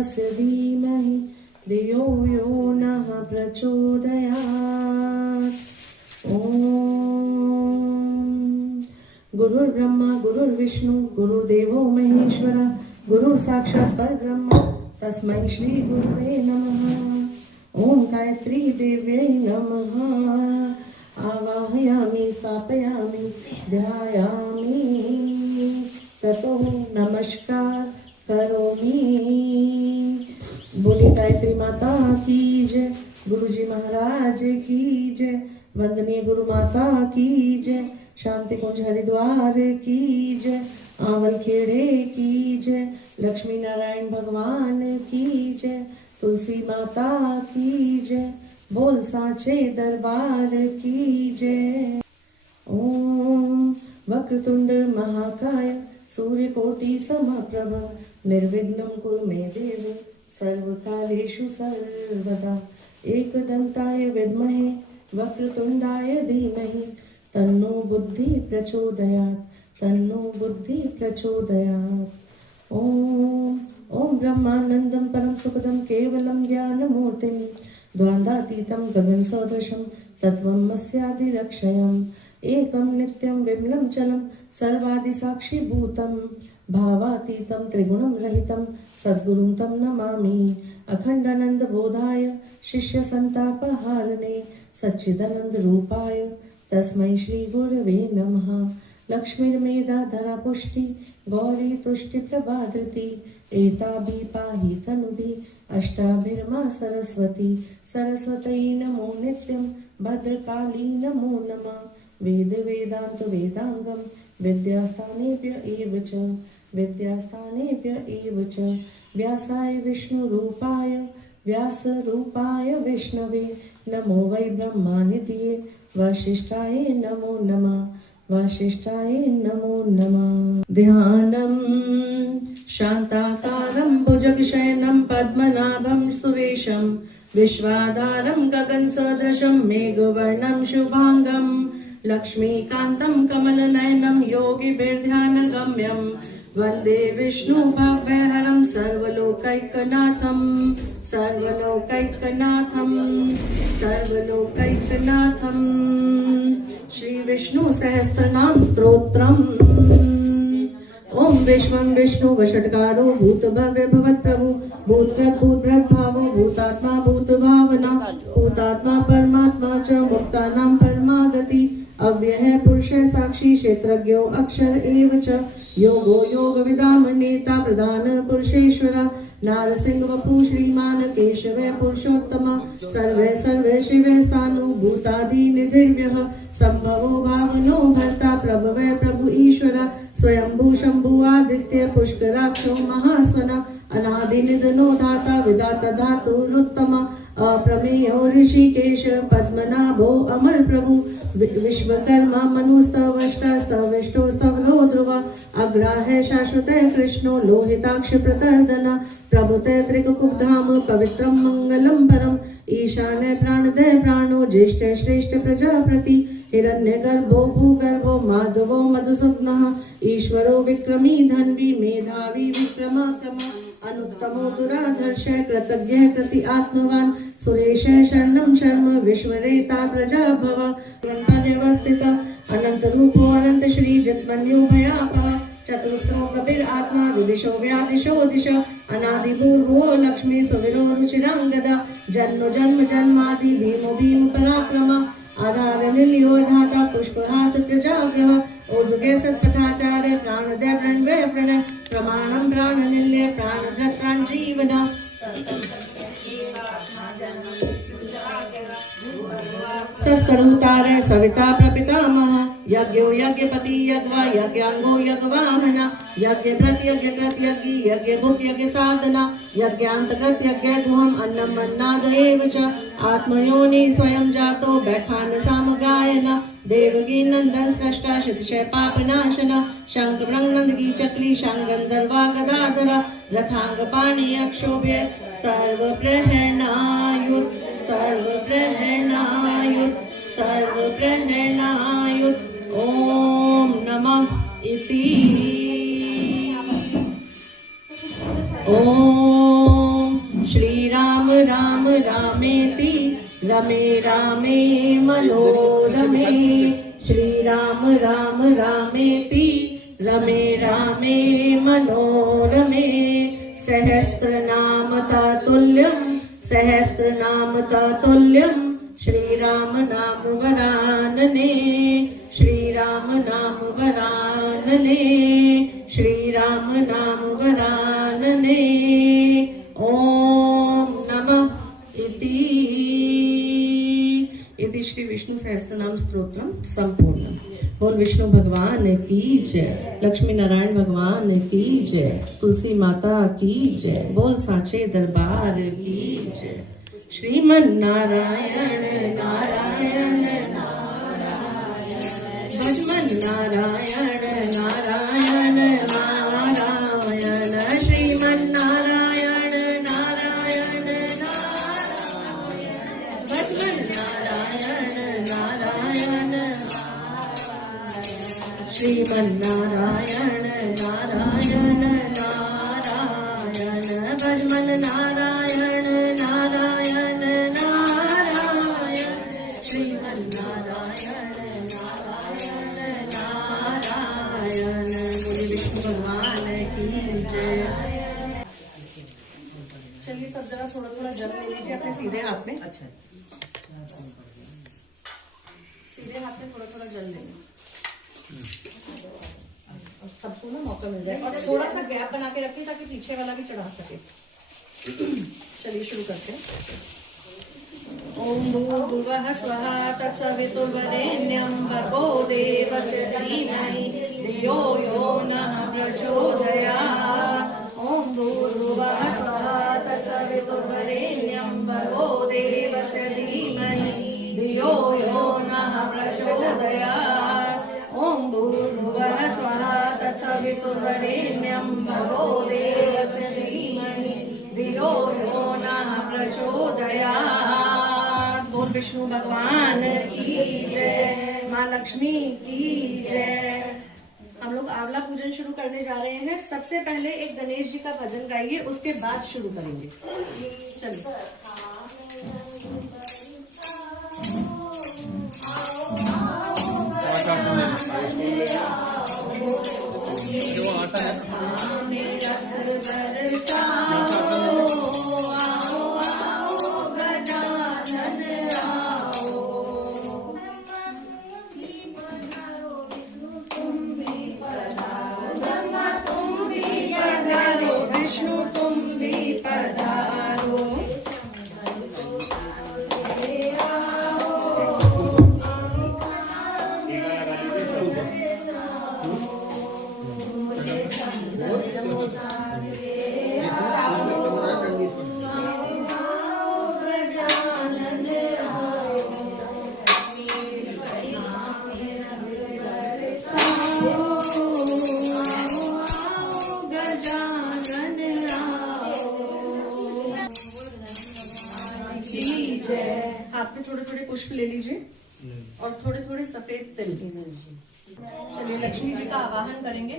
तस्य धीमहि धियो यो नः प्रचोदयात्। ॐ गुरुर्ब्रह्मा गुरुर्विष्णु गुरुदेवो महेश्वरः गुरु साक्षात् परब्रह्म तस्मै श्री गुरुवे नमः। ओम गायत्री देव्यै नमः। आवाहयामि स्थापयामि ध्यायामि ततो नमस्कार करोमि। बोली गायत्री माता की जय, गुरुजी महाराज की जय, वंदनीय गुरु माता की जय, शांति कुंज हरिद्वार की जय, आंवल खेड़े की जय, लक्ष्मी नारायण भगवान की जय, तुलसी माता की जय, बोल साचे दरबार की जय। ओम वक्रतुंड महाकाय सूर्यकोटि समप्रभ निर्विघ्नं कुरु मे देव सर्वकालेषु सर्वदा। एकदन्ताय विद्महे वक्रतुंडाय धीमहि तन्नो बुद्धि प्रचोदयात्, तन्नो बुद्धि प्रचोदयात्। ओम ब्रह्मानंदं परम सुखदं केवलं ज्ञानमूर्तिं द्वन्द्वातीतं गगनसदृशं तत्त्वमस्यादिलक्ष्यम् एकं नित्यं विमलं चलं सर्वादिसाक्षिभूतं भावातीतं त्रिगुणं रहितं सद्गुरुं तं नमामि। अखण्डानन्दबोधाय शिष्यसन्तापहारिणे सच्चिदानन्दरूपाय तस्मै श्रीगुरवे नमः। लक्ष्मीर्मेधा धरा पुष्टि गौरी तुष्टि प्रभाधृति एताभि पाहि तनुभिः अष्टाभिर्मा सरस्वती। सरस्वती नमो नित्यं भद्रकाली नमो नमः। वेद वेदांत वेदांगम विद्यास्थानेभ्य एव च, विद्यास्थानेभ्य एव च। व्यासाय विष्णुरूपाय व्यासरूपाय विष्णवे नमो वै ब्रह्मानिधिये वसिष्ठाय नमो नमः, वसिष्ठाय नमो नमः। ध्यानं शान्ताकारं भुजगशयनं पद्मनाभं सुरेशं विश्वाधारं गगनसदृशं मेघवर्णं शुभांगं लक्ष्मीकान्तं कमलनयनं योगिभिर्ध्यानगम्यं वन्दे विष्णु भव्यहरं सर्वलोकैकनाथं, सर्वलोकैकनाथं, सर्वलोकैकनाथं। श्री विष्णु सहस्रनाम स्तोत्रम्। ओम विश्वं विष्णु वषट्कारो भूत भव्य भवत् प्रभु भूतकृत भूतभृत भावो भूतात्मा भूत भावना भूतात्मा परमात्मा च मुक्तानां परमागति अव्ययः पुरुषः साक्षी क्षेत्रज्ञो अक्षर एव च योगो योगविदां नेता प्रधान पुरुषेश्वर नारसिंह वपु श्रीमान केशव पुरुषोत्तम सर्वे सर्वे शिवे स्थानु भूतादि निधिर्व्यः संभवो भावनो भर्ता प्रभवे प्रभु ईश्वर स्वयंभू शंभु आदित्य पुष्कराक्षो महास्वन अनादि निधनो दाता विदाता धातुरुत्तम अप्रमेयो ऋषिकेश पद्मनाभो अमर प्रभु विश्वकर्मा मनुस्तवष्टस्तविष्टो स्तवरो ध्रुव अग्राहे शाश्वत कृष्णो लोहिताक्ष प्रकर्दन प्रभुते त्रिकुकुब्धाम पवित्रं मंगलम परम ईशाने प्राणदय प्राणो ज्येष्ठ श्रेष्ठ प्रजाप्रति हिरण्यगर्भो भूगर्भो माधवो मधुसूदनः ईश्वरो विक्रमी धन्वी मेधावी विक्रमाक्रम अनुत्तमो दुराधर्ष कृतज्ञ कृति आत्मवान सुरेश शरणं शर्म विश्वरेता प्रजाभव व्यवस्थित अनंत रूपो अनंत श्री जन्मन्यो भयापः चतुस्रो कबीर आत्मा विदिशो व्यादिशो दिश अनादि पूर्वो लक्ष्मी सुविरो रुचिरांगदा जन्म जन्म जन्मादि भीमो भीम पराक्रम आधार निलियो धाता पुष्पहास प्रजाग्रह ऊर्ध्वे सत्पथाचार्य प्राणदय प्रणवय प्रणय प्रमाणं प्राणनिलय प्राणभृत प्राणजीवन सस्तरूतार सविता प्रपितामह यज्ञो यज्ञपति यज्ञवा यज्ञांगो यज्ञवाहन यज्ञ प्रति यज्ञ कृत यज्ञ यज्ञ भुक यज्ञ साधना यज्ञांतकृत यज्ञ गुहम अन्नम अन्नाद एव च आत्मयोनि स्वयं जातो बैठान सामगायन देवकी नंदन सृष्टा शतशय पापनाशन शंख ब्रह्मनंद की चक्री शंगंधर्वा गदाधर रथांग पाणि अक्षोभ्य सर्व प्रहरणायुत सर्व प्रहरणायुत सर्व प्रहरणायुत ओम नमः इति ओम रमे रामे मनोरमे श्रीराम राम रामेति रमे रामे मनोरमे सहस्रनाम ततुल्यं श्रीराम नाम वरानने श्रीराम नाम वरानने श्रीराम नाम वरानने ओम नमः इति श्री विष्णु सहस्त्रनाम स्तोत्रम संपूर्ण। बोल विष्णु भगवान की जय, लक्ष्मी नारायण भगवान की जय, तुलसी माता की जय, बोल साचे दरबार की जय। श्रीमन नारायण नारायण नारायण भजमन नारायण नारायण नारायण श्रीमन नारायण नारायण नारायण भजमन नारायण नारायण श्रीमन नारायण नारायण नारायण भजमन नारायण नारायण नारायण श्रीमन नारायण नारायण नारायण। बोले विष्णु भगवान की जय। चलिए सब जरा थोड़ा थोड़ा जल ले लीजिए अपने सीधे हाथ में। अच्छा, सीधे हाथ में थोड़ा थोड़ा जल लेंगे, सबको ना मौका मिल जाए। और थोड़ा सा गैप बना के रखिए ताकि पीछे वाला भी चढ़ा सके। चलिए शुरू करते हैं। ओम भूर्भुवः स्वः तत्सवितुर्वरेण्यं भर्गो देवस्य धीमहि धियो यो नः प्रचोदयात्। ओम भूर्भुवः स्वः तत्सवितुर्वरेण्यं भर्गो देवस्य धीमहि धियो यो नः प्रचोदयात्। ओम भूर्भुवः स्वः तत्सवितुर्वरेण्यं भर्गो देवस्य धीमहि धियो यो नः प्रचोदयात्। बोल विष्णु भगवान की जय, माँ लक्ष्मी की जय। हम लोग आंवला पूजन शुरू करने जा रहे हैं। सबसे पहले एक गणेश जी का भजन गाइए, उसके बाद शुरू करेंगे। चलिए। हाथ में थोड़े थोड़े पुष्प ले लीजिए और थोड़े थोड़े सफेद तिल। चलिए लक्ष्मी जी का आवाहन करेंगे।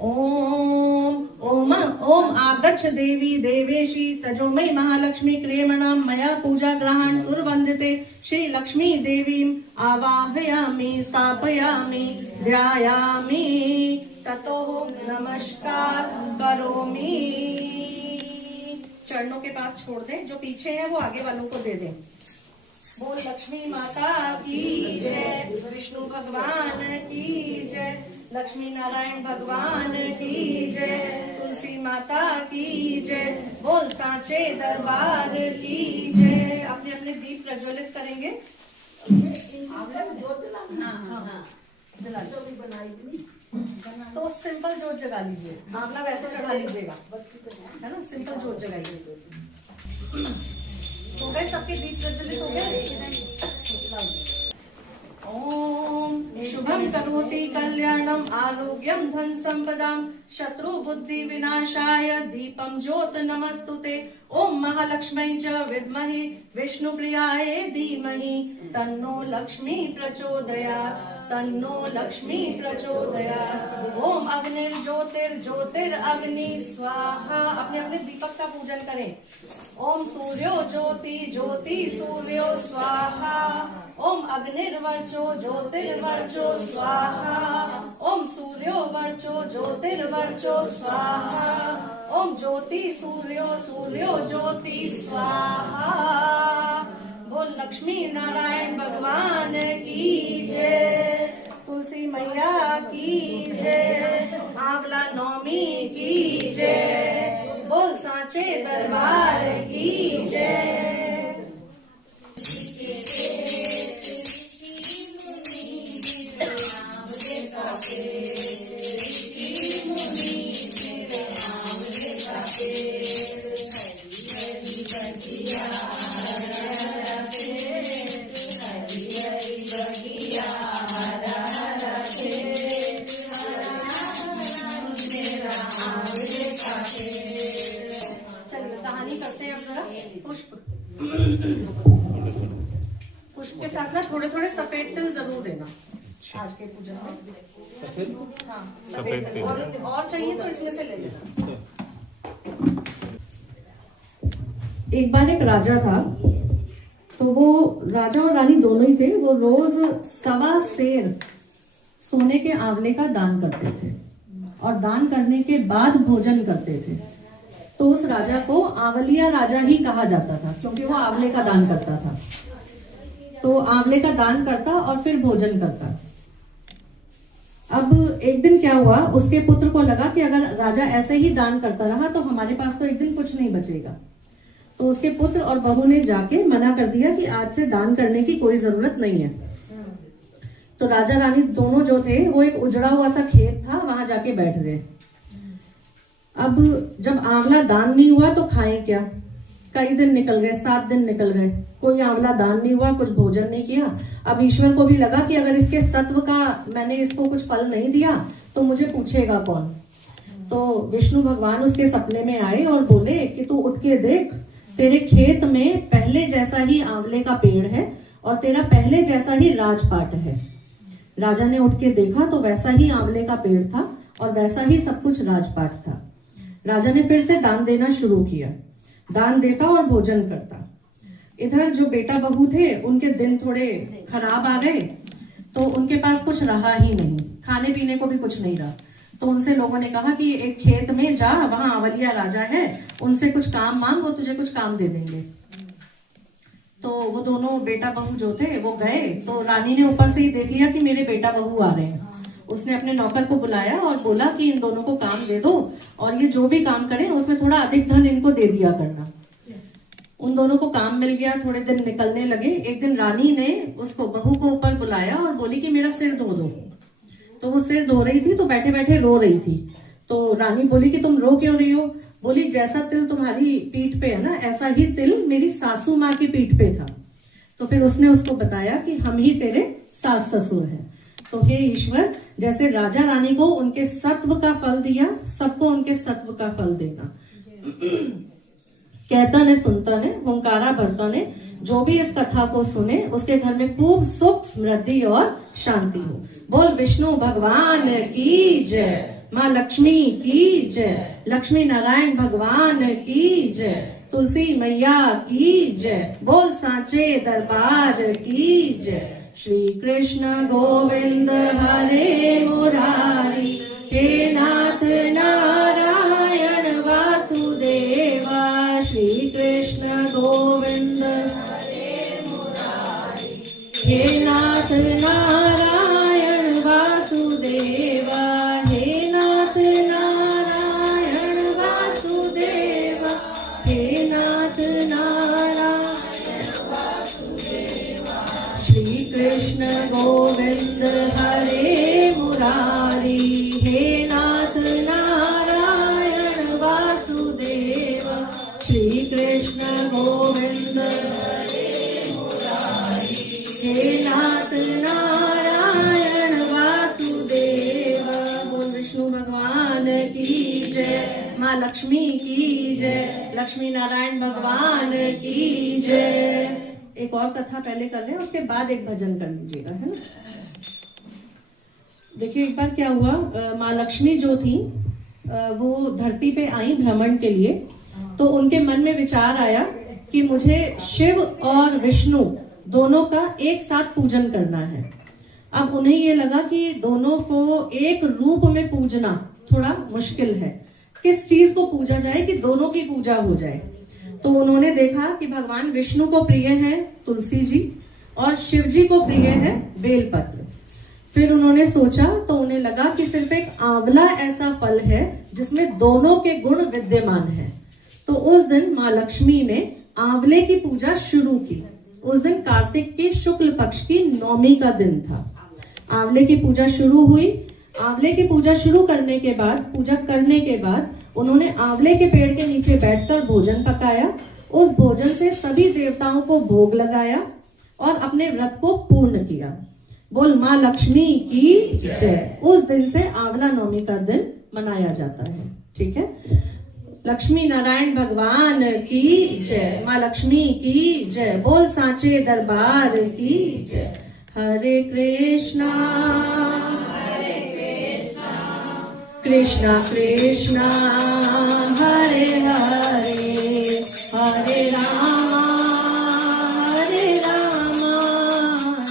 ओम ओम ओम आगच्छ देवी देवेशी तजोमयी महालक्ष्मी क्रियमाणां मया पूजा ग्रहण सुरवंदिते श्री लक्ष्मी देवीं आवाहयामि स्थापयामि ध्यायामि ततो नमस्कार करोमि। चरणों के पास छोड़ दें, जो पीछे है वो आगे वालों को दे दें। बोल लक्ष्मी माता की जय, विष्णु भगवान की जय, लक्ष्मी नारायण भगवान की जय, तुलसी माता की जय, बोल सांचे दरबार की जय। अपने अपने दीप प्रज्वलित करेंगे। तो सिंपल जोत जगा लीजिए, आंवला वैसे चढ़ा लीजिएगा, है ना। सिंपल जोत जगाइए। हो गए सबके दीप प्रज्वलित हो गए। ओम शुभम करोति कल्याणम आरोग्यम धन संपदां शत्रु बुद्धि विनाशाय दीपम ज्योत नमस्तुते। ओम महालक्ष्मी च विद्महे विष्णु प्रियाय धीमहि तन्नो लक्ष्मी प्रचोदयात्। तन्नो लक्ष्मी प्रचोदयात्। ओम अग्निर्ज्योतिर्ज्योतिरग्नि स्वाहा। अपने अपने दीपक का पूजन करें। ओम सूर्यो ज्योति ज्योति सूर्यो स्वाहा। ओम अग्निर्वर्चो ज्योतिर्वर्चो स्वाहा। ओम सूर्यो वर्चो ज्योतिर्वर्चो स्वाहा। ओम ज्योति सूर्यो सूर्यो ज्योति स्वाहा। बोल लक्ष्मी नारायण भगवान की जय। तुलसी मैया की जय। आंवला नौमी की जय। बोल सांचे दरबार की जय। पुष्प के साथ ना थोड़े थोड़े सफेद तिल जरूर देना आज के पूजन में। हाँ सफेद तिल और चाहिए तो इसमें से ले लेना। एक बार एक राजा था, तो वो राजा और रानी दोनों ही थे। वो रोज 1.25 सेर सोने के आंवले का दान करते थे और दान करने के बाद भोजन करते थे। तो उस राजा को आंवलिया राजा ही कहा जाता था, क्योंकि वो आंवले का दान करता था। तो आंवले का दान करता और फिर भोजन करता। अब एक दिन क्या हुआ, उसके पुत्र को लगा कि अगर राजा ऐसे ही दान करता रहा तो हमारे पास तो एक दिन कुछ नहीं बचेगा। तो उसके पुत्र और बहू ने जाके मना कर दिया कि आज से दान करने की कोई जरूरत नहीं है। तो राजा रानी दोनों जो थे वो एक उजड़ा हुआ सा खेत था, वहां जाके बैठ गए। अब जब आंवला दान नहीं हुआ तो खाएं क्या। कई दिन निकल गए, 7 दिन निकल गए, कोई आंवला दान नहीं हुआ, कुछ भोजन नहीं किया। अब ईश्वर को भी लगा कि अगर इसके सत्व का मैंने इसको कुछ फल नहीं दिया तो मुझे पूछेगा कौन। तो विष्णु भगवान उसके सपने में आए और बोले कि तू उठ के देख, तेरे खेत में पहले जैसा ही आंवले का पेड़ है और तेरा पहले जैसा ही राजपाट है। राजा ने उठ के देखा तो वैसा ही आंवले का पेड़ था और वैसा ही सब कुछ राजपाट था। राजा ने फिर से दान देना शुरू किया, दान देता और भोजन करता। इधर जो बेटा बहू थे उनके दिन थोड़े खराब आ गए, तो उनके पास कुछ रहा ही नहीं, खाने पीने को भी कुछ नहीं रहा। तो उनसे लोगों ने कहा कि एक खेत में जा, वहां आंवलिया राजा है, उनसे कुछ काम मांग, वो तुझे कुछ काम दे देंगे। तो वो दोनों बेटा बहू जो थे वो गए। तो रानी ने ऊपर से ही देख लिया कि मेरे बेटा बहू आ रहे हैं। उसने अपने नौकर को बुलाया और बोला कि इन दोनों को काम दे दो और ये जो भी काम करें उसमें थोड़ा अधिक धन इनको दे दिया करना। उन दोनों को काम मिल गया, थोड़े दिन निकलने लगे। एक दिन रानी ने उसको बहू को ऊपर बुलाया और बोली कि मेरा सिर धो दो। तो वो सिर धो रही थी तो बैठे बैठे रो रही थी। तो रानी बोली कि तुम रो क्यों रही हो। बोली जैसा तिल तुम्हारी पीठ पे है ना, ऐसा ही तिल मेरी सासू माँ की पीठ पे था। तो फिर उसने उसको बताया कि हम ही तेरे सास ससुर हैं। तो हे ईश्वर, जैसे राजा रानी को उनके सत्व का फल दिया, सबको उनके सत्व का फल देना। कहता ने सुनता ने हुंकारा भरता ने, जो भी इस कथा को सुने उसके घर में खूब सुख समृद्धि और शांति हो। बोल विष्णु भगवान की जय, माँ लक्ष्मी की जय, लक्ष्मी नारायण भगवान की जय, तुलसी मैया की जय। बोल सांचे दरबार की जय। श्री कृष्ण गोविंद हरे मुरारी, हे नाथ नारायण वासुदेवा। श्री कृष्ण गोविंद हरे मुरारी, हे नाथ नारायण वासुदेवा। हे नाथ नारायण वासुदेवा, हे नाथ नारायण वासुदेवा। श्री कृष्ण गोविंद हरे मुरारी, हे नाथ नारायण वासुदेवा। श्री कृष्ण गोविंद हरे मुरारी, हे नाथ नारायण वासुदेवा। बोल विष्णु भगवान की जय, माँ लक्ष्मी की जय, लक्ष्मी नारायण भगवान की जय। एक और कथा पहले कर लें, उसके बाद एक भजन कर लीजिएगा, है ना। देखिए एक बार क्या हुआ, माँ लक्ष्मी जो थी वो धरती पे आई भ्रमण के लिए। तो उनके मन में विचार आया कि मुझे शिव और विष्णु दोनों का एक साथ पूजन करना है। अब उन्हें ये लगा कि दोनों को एक रूप में पूजना थोड़ा मुश्किल है, किस चीज को पूजा जाए कि दोनों की पूजा हो जाए। तो उन्होंने देखा कि भगवान विष्णु को प्रिय है तुलसी जी और शिव जी को प्रिय है बेलपत्र। फिर उन्होंने सोचा तो उन्हें लगा कि सिर्फ एक आंवला ऐसा फल है जिसमें दोनों के गुण विद्यमान है। तो उस दिन माँ लक्ष्मी ने आंवले की पूजा शुरू की। उस दिन कार्तिक की शुक्ल पक्ष की नौमी का दिन था। आंवले की पूजा शुरू हुई। आंवले की पूजा शुरू करने के बाद, पूजा करने के बाद उन्होंने आंवले के पेड़ के नीचे बैठकर भोजन पकाया। उस भोजन से सभी देवताओं को भोग लगाया और अपने व्रत को पूर्ण किया। बोल माँ लक्ष्मी की जय। उस दिन से आंवला नवमी का दिन मनाया जाता है। ठीक है, लक्ष्मी नारायण भगवान की जय, माँ लक्ष्मी की जय। बोल सांचे दरबार की जय। हरे कृष्णा कृष्णा कृष्णा हरे हरे, हरे रामा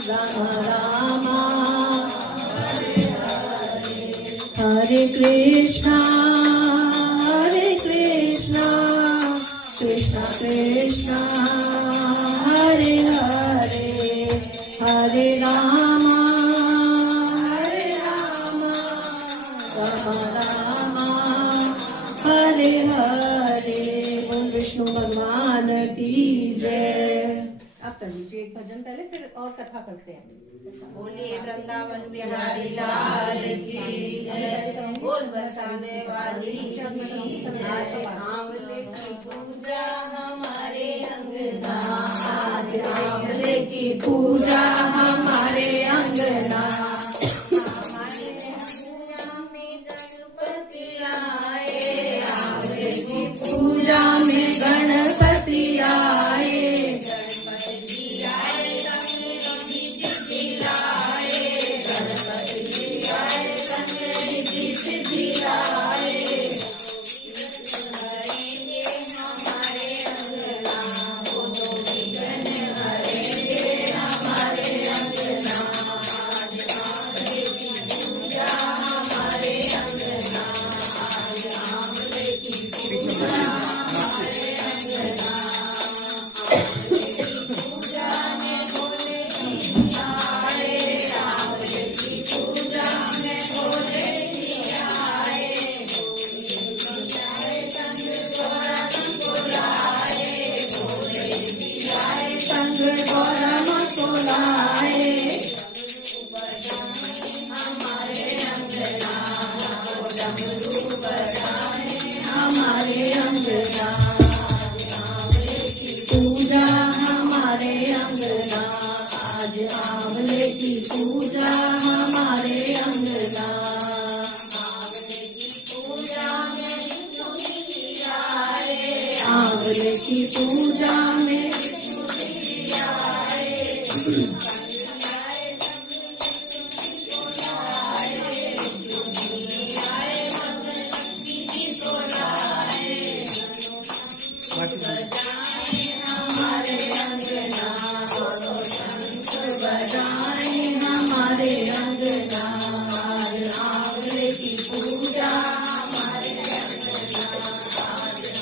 राम रामा हरे हरे, हरे कृष्णा कृष्णा कृष्णा हरे हरे, हरे रामा हरे हरे। बोल विष्णु भगवान की जय। अब कर लीजिए एक भजन पहले, फिर और कथा करते हैं। बोलिए वृंदावन बिहारी लाल की जय। बोल बरसाने वाली की जय। आंवले की पूजा हमारे अंगना, आज आंवले की पूजा हमारे अंगना। पूजा में गणपति आए, गणपति जी आए, गणपति जी आए, गणपति जी आए, गणपति जी आए। हरेंगे हमारे अंगना, वो तो विघ्न हरेंगे हमारे अंगना। आज आंवले की पूजा हमारे अंगना, आज आंवले की पूजा हमारे अंगना। पूजा में भोले जी आए, आंवले की पूजा में भोले जी आए। संग गौरा को लाए, भोले जी आए, संग गौरा को लाए। हमारे अंगना डमरू बजाए, हमारे अंगना आंवले की पूजा हमारे अंगना, आज आंवले की पूजा हमारे अंगना। आंवले की पूजा में विष्णु जी आए, आंवले की पूजा में विष्णु जी आए। हमारे अंगना शंख बजाए, हमारे अंगना आंवले की पूजा हमारे अंगना,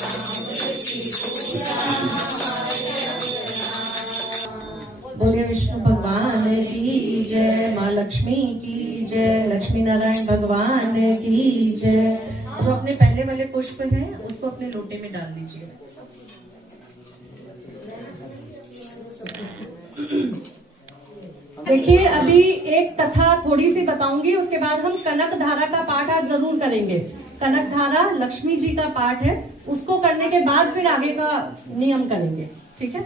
आंवले की पूजा हमारे अंगना। बोलिए विष्णु भगवान की जय, माँ लक्ष्मी की जय, लक्ष्मी नारायण भगवान की जय। जो अपने पहले वाले पुष्प हैं उसको अपने लोटे में डाल दीजिए। देखिए अभी एक कथा थोड़ी सी बताऊंगी, उसके बाद हम कनक धारा का पाठ आज जरूर करेंगे। कनक धारा लक्ष्मी जी का पाठ है, उसको करने के बाद फिर आगे का नियम करेंगे। ठीक है,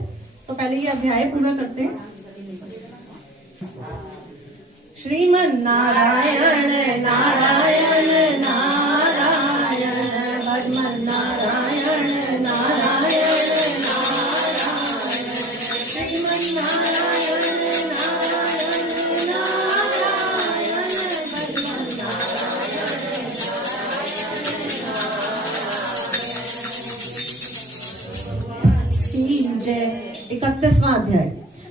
तो पहले ये अध्याय पूरा करते हैं। श्रीमन नारायण नारायण नारायण, भजमन नारायण नारायण नारायण, श्रीमन नारायण नारायण नारायण, भजमन 31वां अध्याय।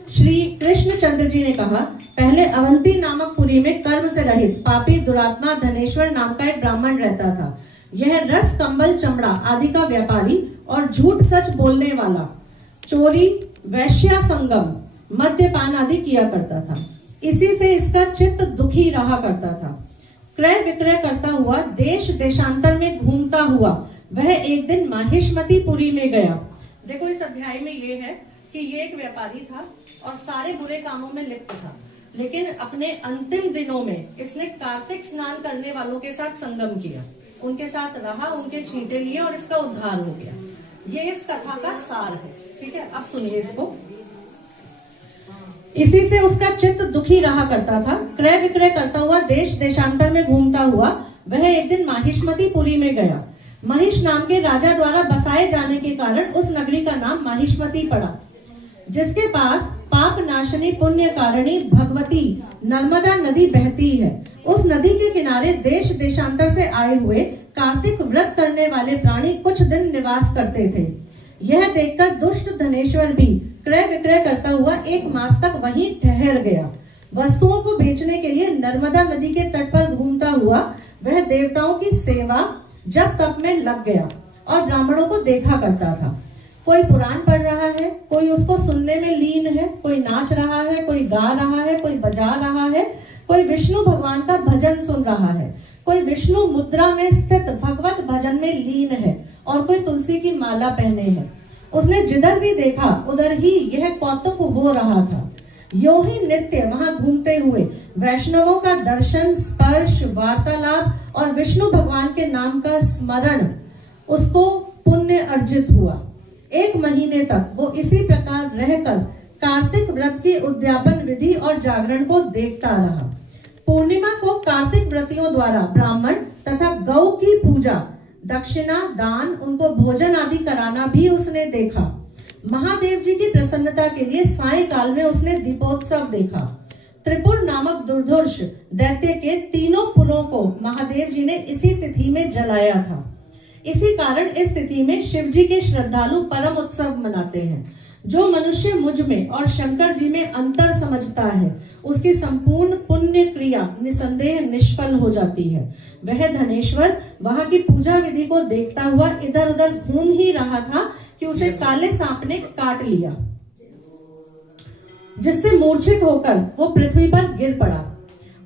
श्री कृष्ण चंद्र जी ने कहा, पहले अवंती नामक पुरी में कर्म से रहित पापी दुरात्मा धनेश्वर नाम का एक ब्राह्मण रहता था। यह रस, कंबल, चमड़ा आदि का व्यापारी और झूठ सच बोलने वाला, चोरी, वैश्या संगम, मद्यपान आदि किया करता था। इसी से इसका चित्त दुखी रहा करता था। क्रय विक्रय करता हुआ देश देशांतर में घूमता हुआ वह एक दिन माहिष्मतीपुरी में गया। देखो इस अध्याय में ये है कि ये एक व्यापारी था और सारे बुरे कामों में लिप्त था, लेकिन अपने अंतिम दिनों में इसने कार्तिक स्नान करने वालों के साथ संगम किया, उनके साथ रहा, उनके छींटे लिए और इसका उद्धार हो गया। ये इस कथा का सार है। ठीक है, अब सुनिए इसको। इसी से उसका चित्त दुखी रहा करता था। क्रय विक्रय करता हुआ देश देशांतर में घूमता हुआ वह एक दिन माहिष्मतीपुरी में गया। महिष नाम के राजा द्वारा बसाए जाने के कारण उस नगरी का नाम माहिष्मती पड़ा, जिसके पास पाप नाशनी पुण्य कारिणी भगवती नर्मदा नदी बहती है। उस नदी के किनारे देश देशांतर से आए हुए कार्तिक व्रत करने वाले प्राणी कुछ दिन निवास करते थे। यह देखकर दुष्ट धनेश्वर भी क्रय विक्रय करता हुआ 1 मास तक वहीं ठहर गया। वस्तुओं को बेचने के लिए नर्मदा नदी के तट पर घूमता हुआ वह देवताओं की सेवा जप तप में लग गया और ब्राह्मणों को देखा करता था। कोई पुराण पढ़ रहा है, कोई उसको सुनने में लीन है, कोई नाच रहा है, कोई गा रहा है, कोई बजा रहा है, कोई विष्णु भगवान का भजन सुन रहा है, कोई विष्णु मुद्रा में स्थित भगवत भजन में लीन है और कोई तुलसी की माला पहने है। उसने जिधर भी देखा उधर ही यह कौतुक हो रहा था। यो ही नित्य वहां घूमते हुए वैष्णवों का दर्शन, स्पर्श, वार्तालाप और विष्णु भगवान के नाम का स्मरण उसको पुण्य अर्जित हुआ। 1 महीने तक वो इसी प्रकार रहकर कार्तिक व्रत की उद्यापन विधि और जागरण को देखता रहा। पूर्णिमा को कार्तिक व्रतियों द्वारा ब्राह्मण तथा गौ की पूजा, दक्षिणा, दान, उनको भोजन आदि कराना भी उसने देखा। महादेव जी की प्रसन्नता के लिए सायंकाल में उसने दीपोत्सव देखा। त्रिपुर नामक दुर्धर्ष दैत्य के 3 पुरों को महादेव जी ने इसी तिथि में जलाया था। इसी कारण इस तिथि में शिव जी के श्रद्धालु परम उत्सव मनाते हैं। जो मनुष्य मुझ में और शंकर जी में अंतर समझता है, उसकी संपूर्ण पुण्य क्रिया निसंदेह निष्फल हो जाती है। वह धनेश्वर वहां की पूजा विधि को देखता हुआ इधर उधर घूम ही रहा था कि उसे काले सांप ने काट लिया, जिससे मूर्छित होकर वो पृथ्वी पर गिर पड़ा।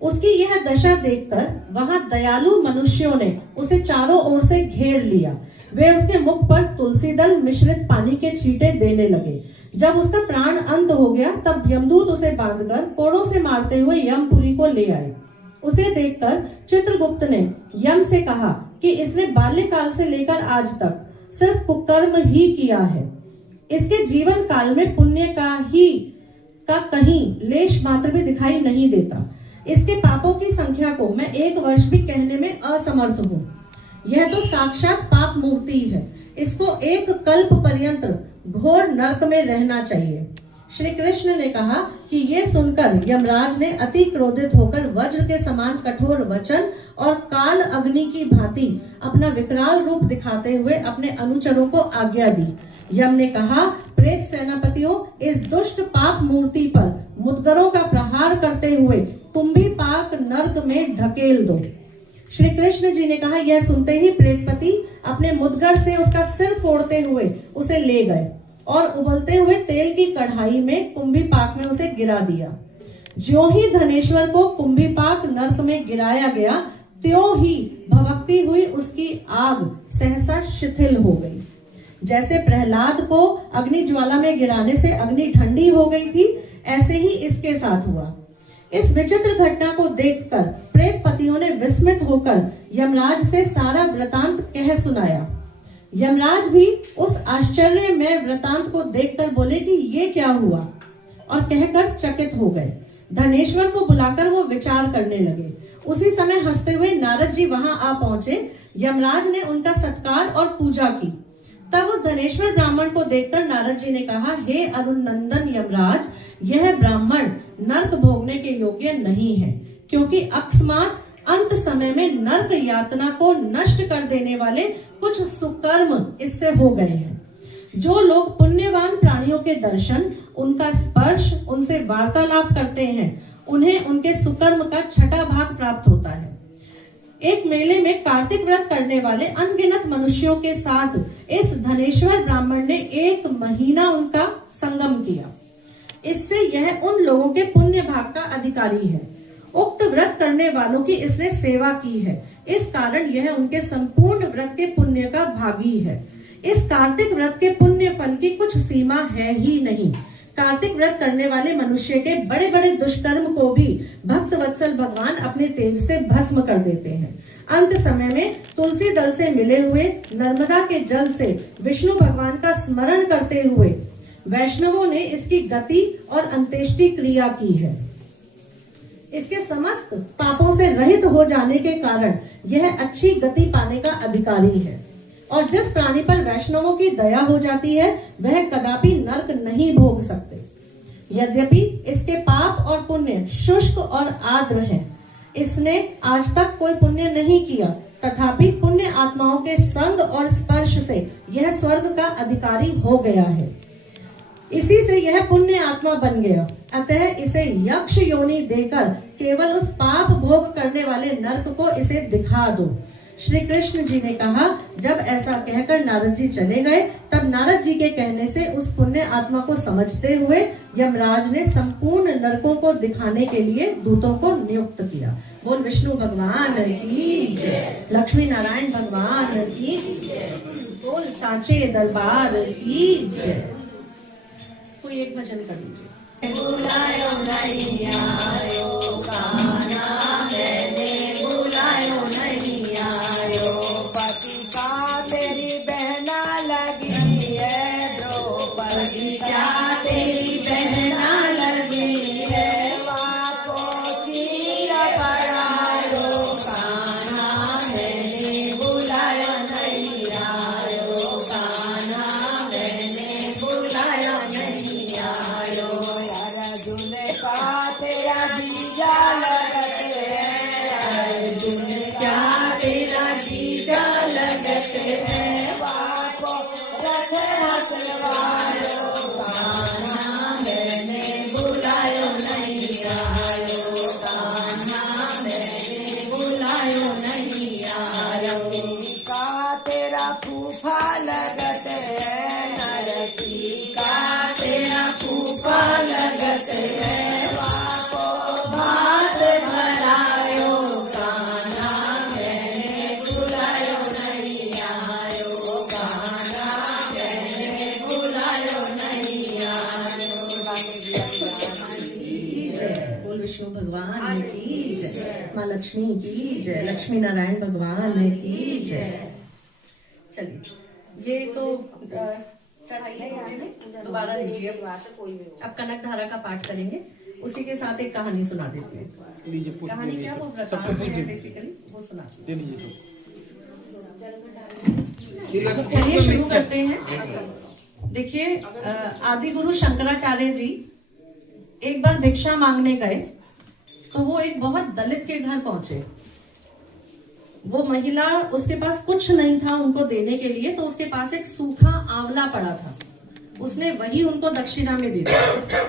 उसकी यह दशा देखकर वहां दयालु मनुष्यों ने उसे चारों ओर से घेर लिया। वे उसके मुख पर तुलसी दल मिश्रित पानी के छींटे देने लगे। जब उसका प्राण अंत हो गया तब यमदूत उसे बांधकर कोड़ों से मारते हुए यमपुरी को ले आए। उसे देखकर चित्रगुप्त ने यम से कहा कि इसने बाल्यकाल से लेकर आज तक सिर्फ कुकर्म ही किया है। इसके जीवन काल में पुण्य का कहीं लेश मात्र भी दिखाई नहीं देता। इसके पापों की संख्या को मैं 1 वर्ष भी कहने में असमर्थ हूँ। यह तो साक्षात पाप मूर्ति है। इसको 1 कल्प पर्यंत घोर नरक में रहना चाहिए। श्री कृष्ण ने कहा कि ये सुनकर यमराज ने अति क्रोधित होकर वज्र के समान कठोर वचन और काल अग्नि की भांति अपना विकराल रूप दिखाते हुए अपने अनुचरों को आज्ञा दी। यम ने कहा, प्रेत सेनापतियों, इस दुष्ट पाप मूर्ति पर मुद्गरों का प्रहार करते हुए कुंभी पाक नर्क में ढकेल दो। श्री कृष्ण जी ने कहा, यह सुनते ही प्रेतपति अपने मुद्गर से उसका सिर फोड़ते हुए उसे ले गए और उबलते हुए तेल की कढ़ाई में कुंभी पाक में उसे गिरा दिया। ज्यों ही धनेश्वर को कुंभी पाक नर्क में गिराया गया, त्यों ही भभकती हुई उसकी आग सहसा शिथिल हो गई। जैसे प्रहलाद को अग्नि ज्वाला में गिराने से अग्नि ठंडी हो गई थी, ऐसे ही इसके साथ हुआ। इस विचित्र घटना को देखकर प्रेतपतियों ने विस्मित होकर यमराज से सारा वृतांत कह सुनाया। यमराज भी उस आश्चर्य में वृतांत को देखकर बोले कि ये क्या हुआ, और कहकर चकित हो गए। धनेश्वर को बुलाकर वो विचार करने लगे। उसी समय हंसते हुए नारद जी वहां आ पहुंचे। यमराज ने उनका सत्कार और पूजा की। तब उस धनेश्वर ब्राह्मण को देखकर नारद जी ने कहा, हे अरुण नंदन यमराज, यह ब्राह्मण नर्क भोगने के योग्य नहीं है, क्योंकि अकस्मात अंत समय में नर्क यातना को नष्ट कर देने वाले कुछ सुकर्म इससे हो गए हैं। जो लोग पुण्यवान प्राणियों के दर्शन, उनका स्पर्श, उनसे वार्तालाप करते हैं, उन्हें उनके सुकर्म का 6वां भाग प्राप्त होता है। एक मेले में कार्तिक व्रत करने वाले अनगिनत मनुष्यों के साथ इस धनेश्वर ब्राह्मण ने 1 महीना उनका संगम किया। इससे यह उन लोगों के पुण्य भाग का अधिकारी है। उक्त व्रत करने वालों की इसने सेवा की है, इस कारण यह उनके संपूर्ण व्रत के पुण्य का भागी है। इस कार्तिक व्रत के पुण्य फल की कुछ सीमा है ही नहीं। कार्तिक व्रत करने वाले मनुष्य के बड़े बड़े दुष्कर्म को भी भक्त वत्सल भगवान अपने तेज से भस्म कर देते हैं। अंत समय में तुलसी दल से मिले हुए नर्मदा के जल से विष्णु भगवान का स्मरण करते हुए वैष्णवों ने इसकी गति और अंत्येष्टि क्रिया की है। इसके समस्त पापों से रहित हो जाने के कारण यह अच्छी गति पाने का अधिकारी है। और जिस प्राणी पर वैष्णवों की दया हो जाती है वह कदापि नरक नहीं भोग सकते। यद्यपि इसके पाप और पुण्य शुष्क और आर्द्र हैं, इसने आज तक कोई पुण्य नहीं किया, तथापि पुण्य आत्माओं के संग और स्पर्श से यह स्वर्ग का अधिकारी हो गया है। इसी से यह पुण्य आत्मा बन गया। अतः इसे यक्ष योनि देकर केवल उस पाप भोग करने वाले नरक को इसे दिखा दो। श्री कृष्ण जी ने कहा, जब ऐसा कहकर नारद जी चले गए, तब नारद जी के कहने से उस पुण्य आत्मा को समझते हुए यमराज ने संपूर्ण नरकों को दिखाने के लिए दूतों को नियुक्त किया। बोल विष्णु भगवान की जय, लक्ष्मी नारायण भगवान की जय, बोल सांचे दरबार की जय। कोई एक भजन कर लीजिए। बुलायो नहीं आयो कान्हा, मैंने बुलायो नहीं आयो, पति का तेरी बहना लगी है, द्रौपदी क्या तेरी बहना लगी है, को चीर पड़ायो कान्हा मैंने बुलाया नहीं आयो, कान्हा मैंने बुलाया नहीं आयो। अर्जुन का तेरा जीजा लगते है, अर्जुन क्या तेरा जीजा लगते है, बापो रथ हसवायो कान्हा मैंने बुलायो नहीं आयो, कान्हा मैंने बुलायो नहीं आयो। का तेरा फूफा लगते है, नरसी का तेरा फूफा लगते है, बापो भात भरायो, कान्हा मैंने बुलायो नहीं आयो, कान्हा मैंने बुलायो नहीं आयो। बोल विष्णु भगवान की जय, माँ लक्ष्मी की जय, लक्ष्मी नारायण भगवान की जय। चलिए, ये तो चढ़ाई है, दोबारा लीजिए। अब कनक धारा का पाठ करेंगे, उसी के साथ एक कहानी सुना देती हूँ। कहानी क्या, वो वृतांत है बेसिकली, वो सुना। चलिए शुरू करते हैं। देखिए, आदि गुरु शंकराचार्य जी एक बार भिक्षा मांगने गए, तो वो एक बहुत दलित के घर पहुंचे। वो महिला, उसके पास कुछ नहीं था उनको देने के लिए, तो उसके पास एक सूखा आंवला पड़ा था, उसने वही उनको दक्षिणा में दे दिया।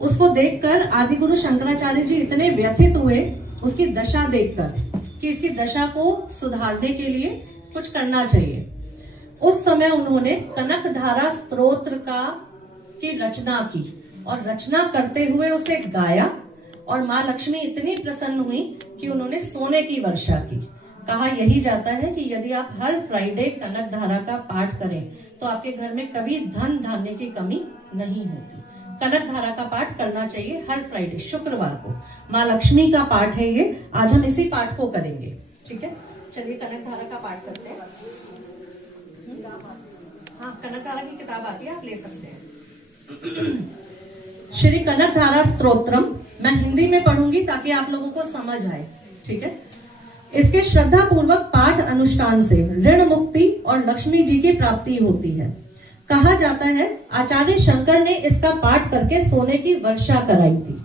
उसको देखकर आदि गुरु शंकराचार्य जी इतने व्यथित हुए उसकी दशा देखकर कि इसकी दशा को सुधारने के लिए कुछ करना चाहिए। उस समय उन्होंने कनक धारा स्तोत्र की रचना की और रचना करते हुए उसे गाया, और माँ लक्ष्मी इतनी प्रसन्न हुई कि उन्होंने सोने की वर्षा की। कहा यही जाता है कि यदि आप हर फ्राइडे कनक धारा का पाठ करें तो आपके घर में कभी धन धान्य की कमी नहीं होती। कनक धारा का पाठ करना चाहिए हर फ्राइडे, शुक्रवार को। माँ लक्ष्मी का पाठ है ये, आज हम इसी पाठ को करेंगे। ठीक है, चलिए कनक धारा का पाठ करते हैं। हाँ, कनक धारा की किताब आती है, आप ले सकते हैं। श्री कनक धारा स्तोत्रम मैं हिंदी में पढ़ूंगी ताकि आप लोगों को समझ आए। ठीक है, इसके श्रद्धा पूर्वक पाठ अनुष्ठान से ऋण मुक्ति और लक्ष्मी जी की प्राप्ति होती है। कहा जाता है आचार्य शंकर ने इसका पाठ करके सोने की वर्षा कराई थी।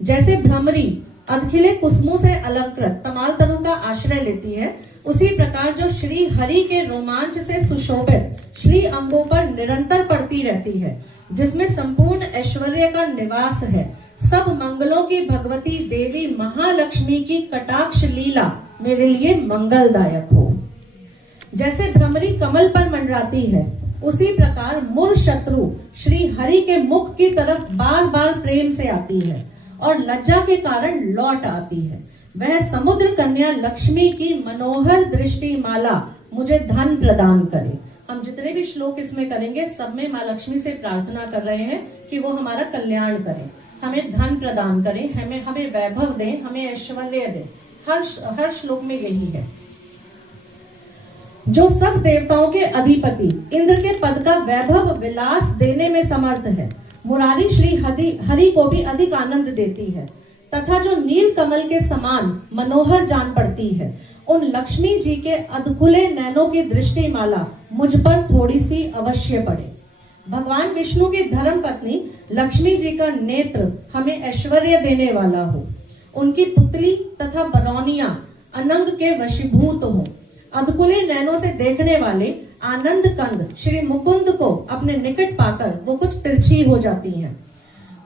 जैसे भ्रमरी अधखिले कुसुमों से अलंकृत तमाल तनु का आश्रय लेती है, उसी प्रकार जो श्री हरि के रोमांच से सुशोभित श्री अंगों पर निरंतर पड़ती रहती है, जिसमें संपूर्ण ऐश्वर्य का निवास है। सब मंगलों की भगवती देवी महालक्ष्मी की कटाक्ष लीला मेरे लिए मंगलदायक हो। जैसे भ्रमरी कमल पर मंडराती है, उसी प्रकार मूर शत्रु श्री हरि के मुख की तरफ बार बार प्रेम से आती है और लज्जा के कारण लौट आती है। वह समुद्र कन्या लक्ष्मी की मनोहर दृष्टि माला मुझे धन प्रदान करे। हम जितने भी श्लोक इसमें करेंगे, सब में माँ लक्ष्मी से प्रार्थना कर रहे हैं कि वो हमारा कल्याण करें, हमें धन प्रदान करें, हमें वैभव दें, हमें ऐश्वर्य दें। हर श्लोक में यही है। जो सब देवताओं के अधिपति इंद्र के पद का वैभव विलास देने में समर्थ है, मुरारी श्री हरि को भी अधिक आनंद देती है तथा जो नील कमल के समान मनोहर जान पड़ती है, उन लक्ष्मी जी के अधखुले नैनों की दृष्टि माला मुझ पर थोड़ी सी अवश्य पड़े। भगवान विष्णु की धर्म पत्नी लक्ष्मी जी का नेत्र हमें ऐश्वर्य देने वाला हो। उनकी पुतली तथा बरौनिया अनंग के वशीभूत हो। अधकुले नैनों से देखने वाले आनंद कंद श्री मुकुंद को अपने निकट पाकर वो कुछ तिरछी हो जाती हैं।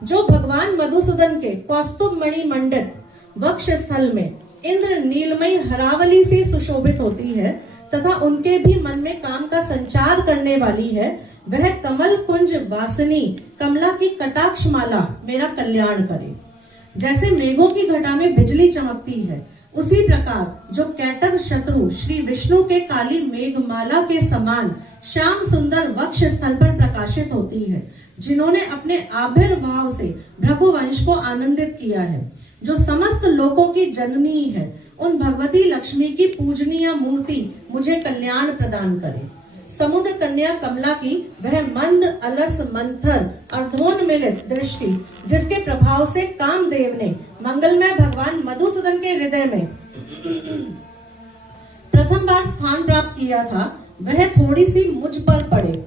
जो भगवान मधुसूदन के कौस्तुभ मणि मंडित वक्ष स्थल में इंद्र नीलमयी हरावली से सुशोभित होती है तथा उनके भी मन में काम का संचार करने वाली है, वह कमल कुंज वासिनी कमला की कटाक्ष माला मेरा कल्याण करे। जैसे मेघों की घटा में बिजली चमकती है, उसी प्रकार जो कैटव शत्रु श्री विष्णु के काली मेघमाला के समान श्याम सुंदर वक्ष स्थल पर प्रकाशित होती है, जिन्होंने अपने आविर्भाव से भृगुवंश को आनंदित किया है, जो समस्त लोकों की जननी है, उन भगवती लक्ष्मी की पूजनीय मूर्ति मुझे कल्याण प्रदान करे। समुद्र कन्या कमला की वह मंद अलस मंथर अर्धोन्मिलित दृष्टि, जिसके प्रभाव से कामदेव ने मंगलमय भगवान मधुसूदन के हृदय में प्रथम बार स्थान प्राप्त किया था, वह थोड़ी सी मुझ पर पड़े।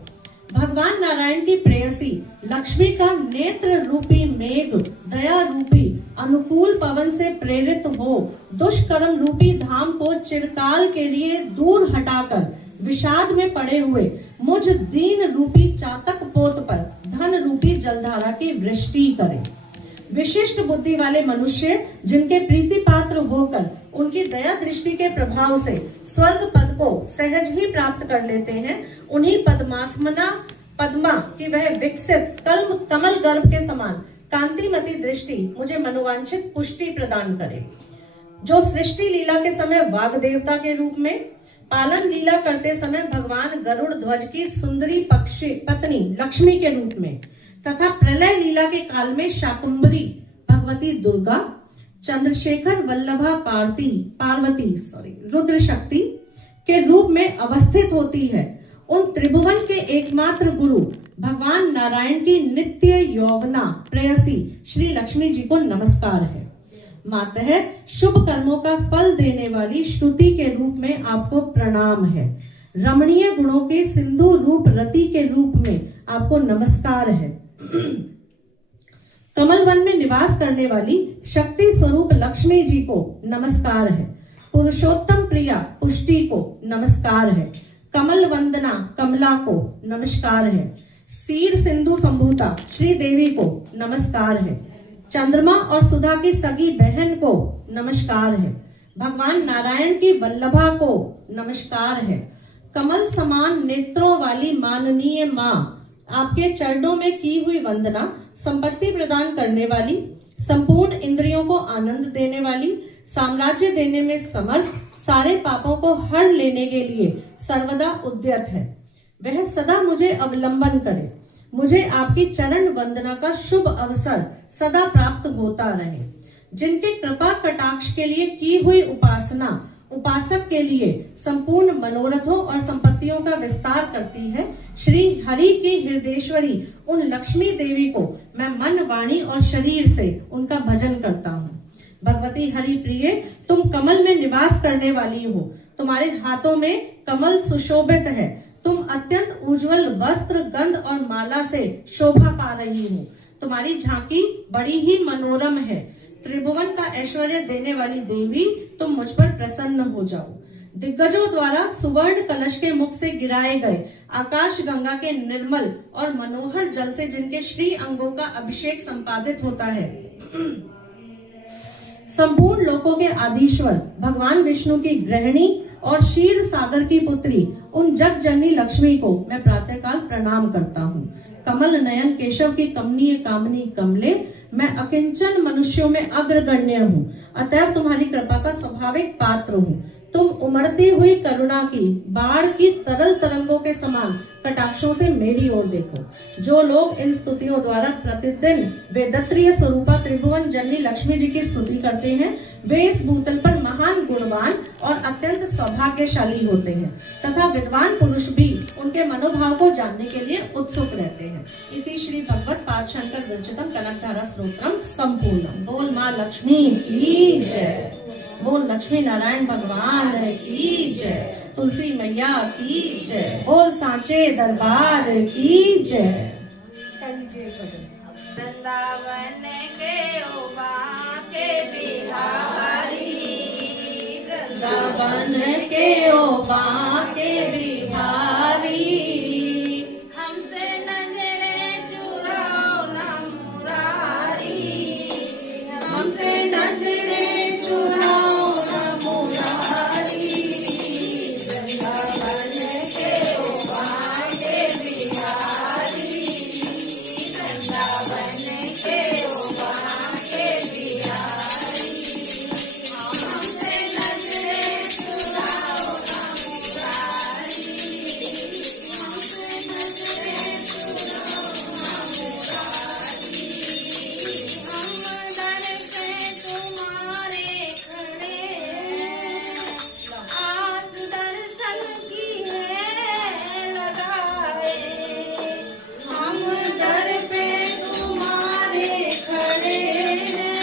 भगवान नारायण की प्रेयसी लक्ष्मी का नेत्र रूपी मेघ दया रूपी अनुकूल पवन से प्रेरित हो दुष्कर्म रूपी धाम को चिरकाल के लिए दूर हटाकर विषाद में पड़े हुए मुझ दीन रूपी चातक पोत पर धन रूपी जलधारा की वृष्टि करे। विशिष्ट बुद्धि वाले मनुष्य जिनके प्रीति पात्र होकर उनकी दया दृष्टि के प्रभाव से स्वर्ग पद को सहज ही प्राप्त कर लेते हैं, उन्हीं पद्मा की वह विकसित कमल गर्भ के समान कांतिमती दृष्टि मुझे मनोवांछित पुष्टि प्रदान करे। जो सृष्टि लीला के समय वाग देवता के रूप में, पालन लीला करते समय भगवान गरुड़ ध्वज की सुंदरी पत्नी लक्ष्मी के रूप में तथा प्रलय लीला के काल में शाकुंभरी भगवती दुर्गा, चंद्रशेखर वल्लभा पार्वती रुद्र शक्ति के रूप में अवस्थित होती है, उन त्रिभुवन के एकमात्र गुरु भगवान नारायण की नित्य यौवना प्रेयसी श्री लक्ष्मी जी को नमस्कार है। मातः शुभ कर्मों का फल देने वाली श्रुति के रूप में आपको प्रणाम है। रमणीय गुणों के सिंधु रूप रति के रूप में आपको नमस्कार है। कमल वन में निवास करने वाली शक्ति स्वरूप लक्ष्मी जी को नमस्कार है। पुरुषोत्तम प्रिया पुष्टि को नमस्कार है। कमल वंदना कमला को नमस्कार है। सीर सिंधु संभूता श्री देवी को नमस्कार है। चंद्रमा और सुधा की सगी बहन को नमस्कार है। भगवान नारायण की वल्लभा को नमस्कार है। कमल समान नेत्रों वाली माननीय माँ, आपके चरणों में की हुई वंदना, संपत्ति प्रदान करने वाली, संपूर्ण इंद्रियों को आनंद देने वाली, साम्राज्य देने में समर्थ, सारे पापों को हर लेने के लिए सर्वदा उद्यत है। वह सदा मुझे अवलंबन करे, मुझे आपकी चरण वंदना का शुभ अवसर सदा प्राप्त होता रहे। जिनके कृपा कटाक्ष के लिए की हुई उपासना उपासक के लिए संपूर्ण मनोरथों और संपत्तियों का विस्तार करती है, श्री हरि की हृदयेश्वरी उन लक्ष्मी देवी को मैं मन, वाणी और शरीर से उनका भजन करता हूँ। भगवती हरि प्रिय, तुम कमल में निवास करने वाली हो। तुम्हारे हाथों में कमल सुशोभित है। तुम अत्यंत उज्जवल वस्त्र, गंध और माला से शोभा पा रही हो। तुम्हारी झांकी बड़ी ही मनोरम है। त्रिभुवन का ऐश्वर्य देने वाली देवी, तुम मुझ पर प्रसन्न हो जाओ। दिग्गजों द्वारा सुवर्ण कलश के मुख से गिराए गए आकाश गंगा के निर्मल और मनोहर जल से जिनके श्री अंगों का अभिषेक संपादित होता है, संपूर्ण लोकों के आधीश्वर भगवान विष्णु की गृहिणी और क्षीर सागर की पुत्री उन जग जननी लक्ष्मी को मैं प्रातःकाल प्रणाम करता हूँ। कमल नयन केशव की कमनीय कामनी कमले, मैं अकिंचन मनुष्यों में अग्रगण्य हूँ, अतएव तुम्हारी कृपा का स्वाभाविक पात्र हूँ। तुम उमड़ती हुई करुणा की बाढ़ की तरल तरंगों के समान कटाक्षों से मेरी ओर देखो। जो लोग इन स्तुतियों द्वारा प्रतिदिन वेदत्रीय स्वरूपा त्रिभुवन जननी लक्ष्मी जी की स्तुति करते हैं, वे इस भूतल पर महान गुणवान और अत्यंत सौभाग्यशाली होते हैं तथा विद्वान पुरुष भी उनके मनोभाव को जानने के लिए उत्सुक रहते हैं। इति श्री भगवत पाद शंकर विरचितम कनकधारा स्तोत्रम संपूर्णम। बोल माँ लक्ष्मी की जय, बोल लक्ष्मी नारायण भगवान की जय, तुलसी मैया की जय, बोल सांचे दरबार की जय। वृंदावन के उमा के बिहारी, वृंदावन के ओबा के बिहारी, हमसे नजरे चुराओ ना मुरारी, हमसे नजरे चुराओ ना मुरारी। वृंदावन के ओबा के बिहारी, वृंदावन के उमा के बिहारी, हमसे नजरे चुराओ ना मुरारी, हमसे नजरे चुराओ ना मुरारी। हम दर पे तुम्हारे खड़े हैं, आस दर्शन की है लगाए, हम दर पे तुम्हारे खड़े हैं,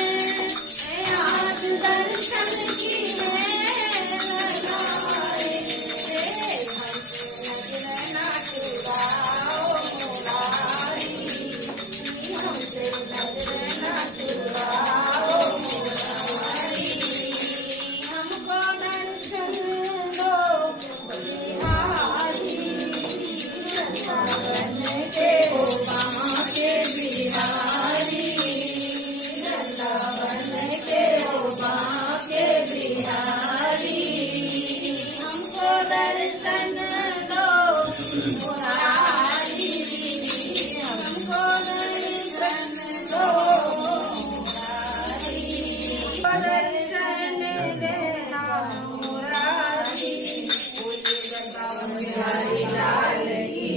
आस दर्शन की है लगाए। हमसे नजर ना चुराओ मुरारी, हमसे नजर ना चुराओ मुरारी, हमको दर्शन दो बिहारी, वृंदावन के उमा के बिहारी, वृंदावन के उमा के बिहारी, हमको दर्शन दो मुरारी, हमको दर्शन दो मुरारी, दर्शन देना मुरारी, मुरारी लाल की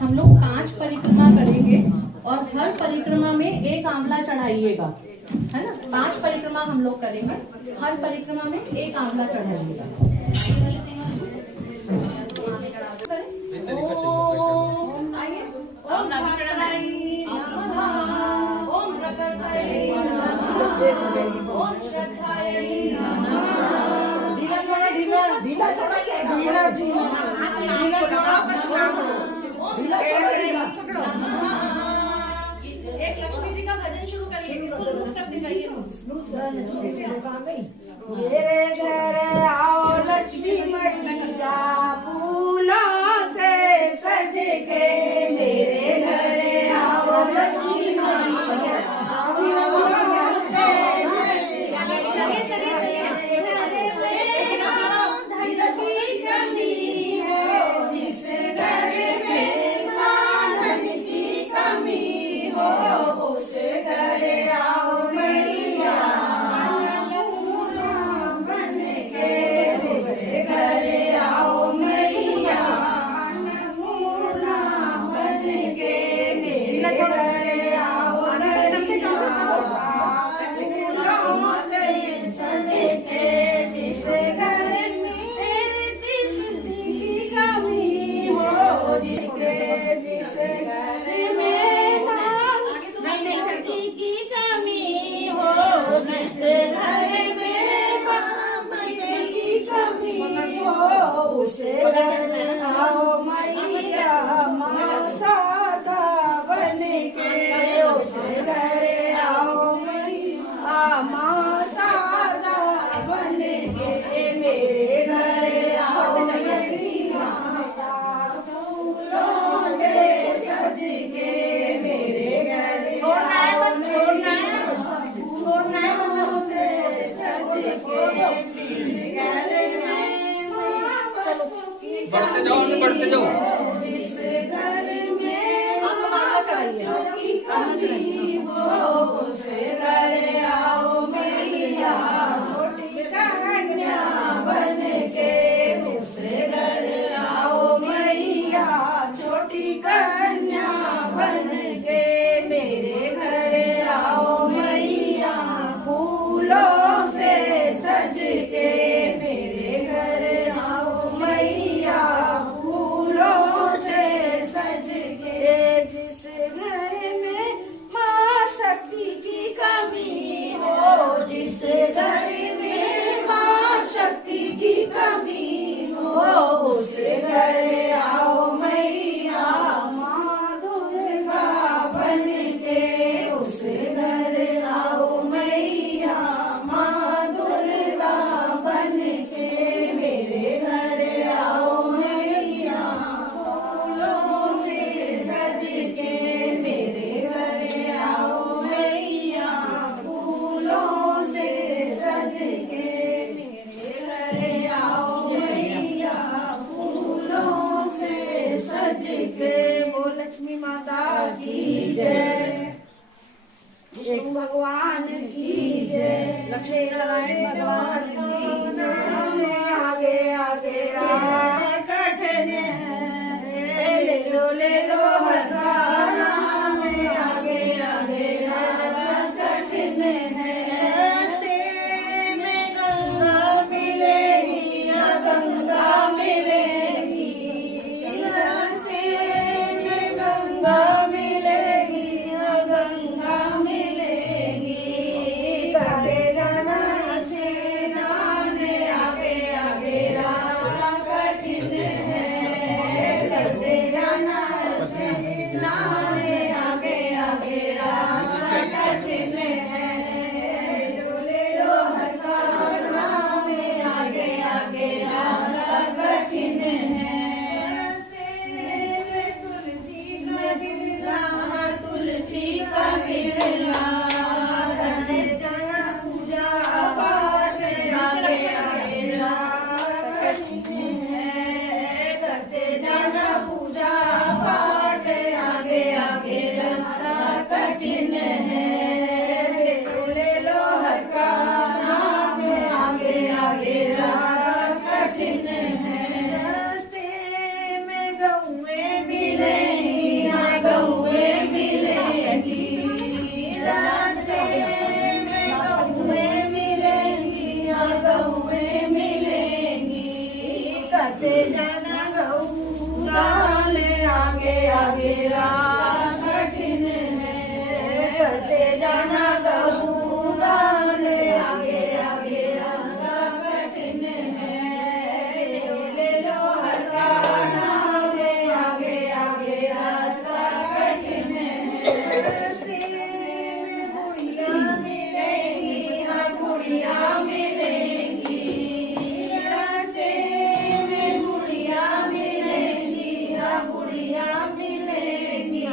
हम लोग 5 परिक्रमा करेंगे और हर परिक्रमा में एक आंवला चढ़ाइएगा, है ना। 5 परिक्रमा हम लोग करेंगे, हर परिक्रमा में एक आंवला चढ़ाइएगा। ओम आइए, ओम भक्ताय नमः, ओम प्रकटाय नमः, ओम श्रद्धाय नमः। ढीला छोड़ा, ढीला छोड़ा, ढीला एक लक्ष्मी जी का भजन शुरू करिए, इसको लूज करने चाहिए। मेरे घर आओ लक्ष्मी मैया, फूलों से सज के, मेरे घर आओ लक्ष्मी मैया, फूलों से चलिए चलिए चलिए, धन की कमी है, जिस घर में मां धन की कमी हो, उस घर आओ मैया, बन के, जिस घर आओ मैया, बन के, मेरे घर आओ मैया, फूलों से सज के, जिस घर में तेरे कृष्ण की कमी हो, जिस घर में मां जी की कमी हो, जिस घर में मां की कमी हो, उस घर आओ मैया, मां साधा बन के, उस घर आओ मैया, मां साधा बन बढ़ते जाओ आगे बढ़ते जाओ। जिस घर में आपको माला चाहिए की कमी हो उस घर आओ मैया छोटी कन्या बन के उस घर आओ मैया छोटी कन्या बन के मेरे घर आओ मैया फूलों से सज के मेरे घर आओ मैया फूलों से सज के जिस घर में माँ शक्ति की कमी हो जिस घर में माँ शक्ति की कमी हो उस घर आओ मैया माँ दुर्गा बन के उस घर आओ मैया माँ दुर्गा बन के मेरे घर आओ मैया फूलों से सज के मेरे घर आओ मैया फूलों से सज के मेरे घर आओ मैया फूलों से सज के वो लक्ष्मी माता की जय विष्णु भगवान की जय लक्ष्मी नारायण भगवान की जय आगे आगे कठिन ले लो हर नाम आगे आगे कठिन है रास्ते में गंगा मिलेगी गंगा मिलेगी रास्ते में गंगा मिलेगी गंगा मिलेगी करे जाना से नाने आगे आगे रास्ता कठिन है करते जाना से नाने आगे आगे रास्ता कठिन है ले लो हर नाम आगे आगे रास्ता कठिन है तुलसी का बिरला तुलसी का बिरला करते जाना पूजा पाठ आगे आगे रास्ता कठिन है करते जाना पूजा पाठ आगे आगे रास्ता कठिन है ले लो हर का नाम आगे आगे रास्ता कठिन है रास्ते में गौएं मिलेंगी हाँ गौएं मिलेंगी रास्ते में गौएं मिलेंगी हाँ गौएं मिलेंगी करते जाना गौदान आगे आगे रास्ता कठिन है करते जाना गौदान आगे आगे रास्ता कठिन है ले लो हर का नाम आगे आगे रास्ता कठिन है रास्ते में बुढ़िया मिलेगी हाँ बुढ़िया मिलेगी रास्ते में बुढ़िया मिलेगी हाँ बुढ़िया मिलेगी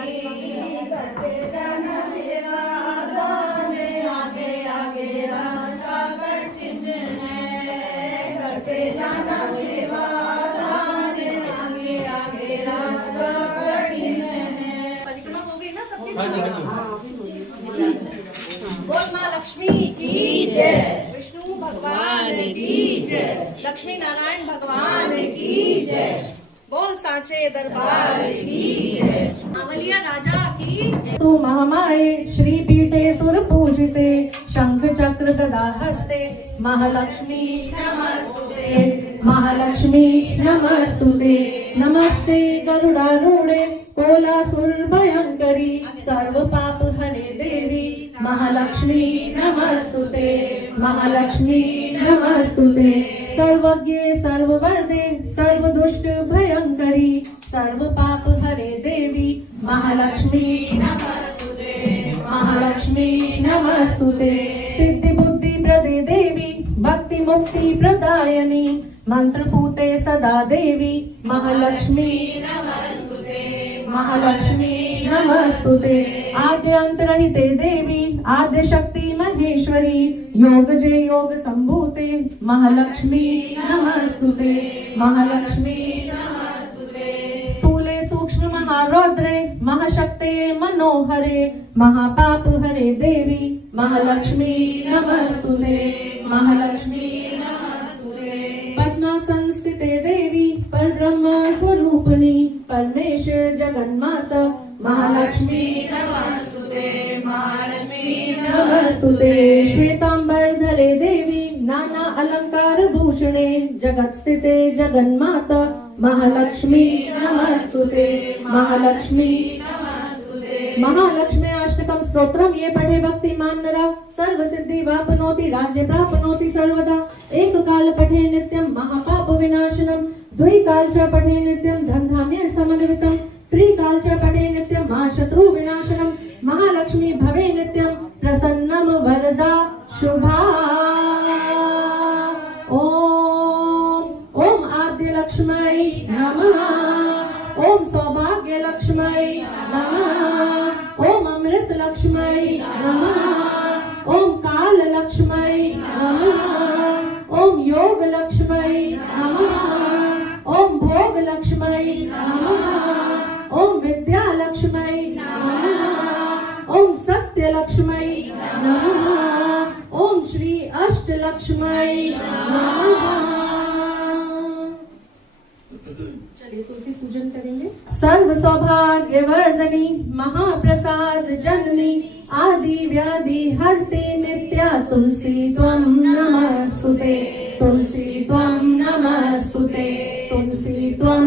करते जाना सेवा दान आगे आगे रास्ता कठिन है करते जाना सेवा दान आगे आगे रास्ता कठिन है परिक्रमा हो गई ना सबकी हाँ जी, हाँ जी। बोल माँ लक्ष्मी की जय विष्णु भगवान की जय लक्ष्मी नारायण भगवान की जय बोल सांचे दरबार की जय अवलिया राजा की तू महामाये श्री पीठे सुर पूजिते शंख चक्र गदा हस्ते महालक्ष्मी नमस्तुते महालक्ष्मी नमस्तुते नमस्ते गरुडारूढे कोलासुर भयंकरी सर्व पाप हने देवी महालक्ष्मी नमस्तुते महालक्ष्मी नमस्तुते सर्वज्ञे सर्ववर्दे सर्व दुष्ट भयंकरी सर्व पाप हरे देवी महालक्ष्मी नमस्तुते महालक्ष्मी नमस्तुते सिद्धि बुद्धि प्रदे देवी भक्ति मुक्ति प्रदायनी मंत्र पूते सदा देवी महालक्ष्मी नमस्तुते महालक्ष्मी नमस्तुते आद्य अंतरहिते देवी आद्य शक्ति महेश्वरी योग जय योग संभूते महालक्ष्मी नमस्तुते महालक्ष्मी महारौद्रे महाशक्ते मनोहरे महापाप हरे देवी महालक्ष्मी नमस्तुते महालक्ष्मी नमस्तुते। पटना संस्थिते देवी परब्रह्म स्वरूपिणी परमेश जगन्माता महालक्ष्मी नमस्तुते महालक्ष्मी नमस्तुते। श्वेतांबरधरे देवी नाना अलंकार भूषणे जगत स्थिते जगन्माता महालक्ष्मी नमस्तुते महालक्ष्मी नमस्तुते। महालक्ष्मी अष्टकम स्तोत्रम ये पढ़े भक्तिमान नरा सर्व सिद्धि वापनोति राज्य प्राप्नोति सर्वदा। एक काल पठे नित्यम महापाप विनाशनम द्विकाल च पठे नित्यम धन धान्य समन्वितम त्रिकाल च पठे नित्यम महाशत्रु विनाशनम महालक्ष्मी भवे नित्यम प्रसन्नम वरदा शुभा। ओम आद्य लक्ष्मी नमः ओम सौभाग्य लक्ष्मी नमः ओम अमृत लक्ष्मी नमः ओम काल लक्ष्मी नमः ओम योग लक्ष्मी नमः ओम भोग लक्ष्मी नमः ओम विद्या लक्ष्मी नमः ओम सत्य लक्ष्मी नमः ओम श्री अष्ट लक्ष्मी नमः। चलिए तुलसी पूजन करेंगे। सर्व सौभाग्य वर्धनी महाप्रसाद जननी आदि व्याधि हरते नित्या तुलसी त्वं नमस्तुते तुलसी त्वं नमस्तुते तुलसी त्वं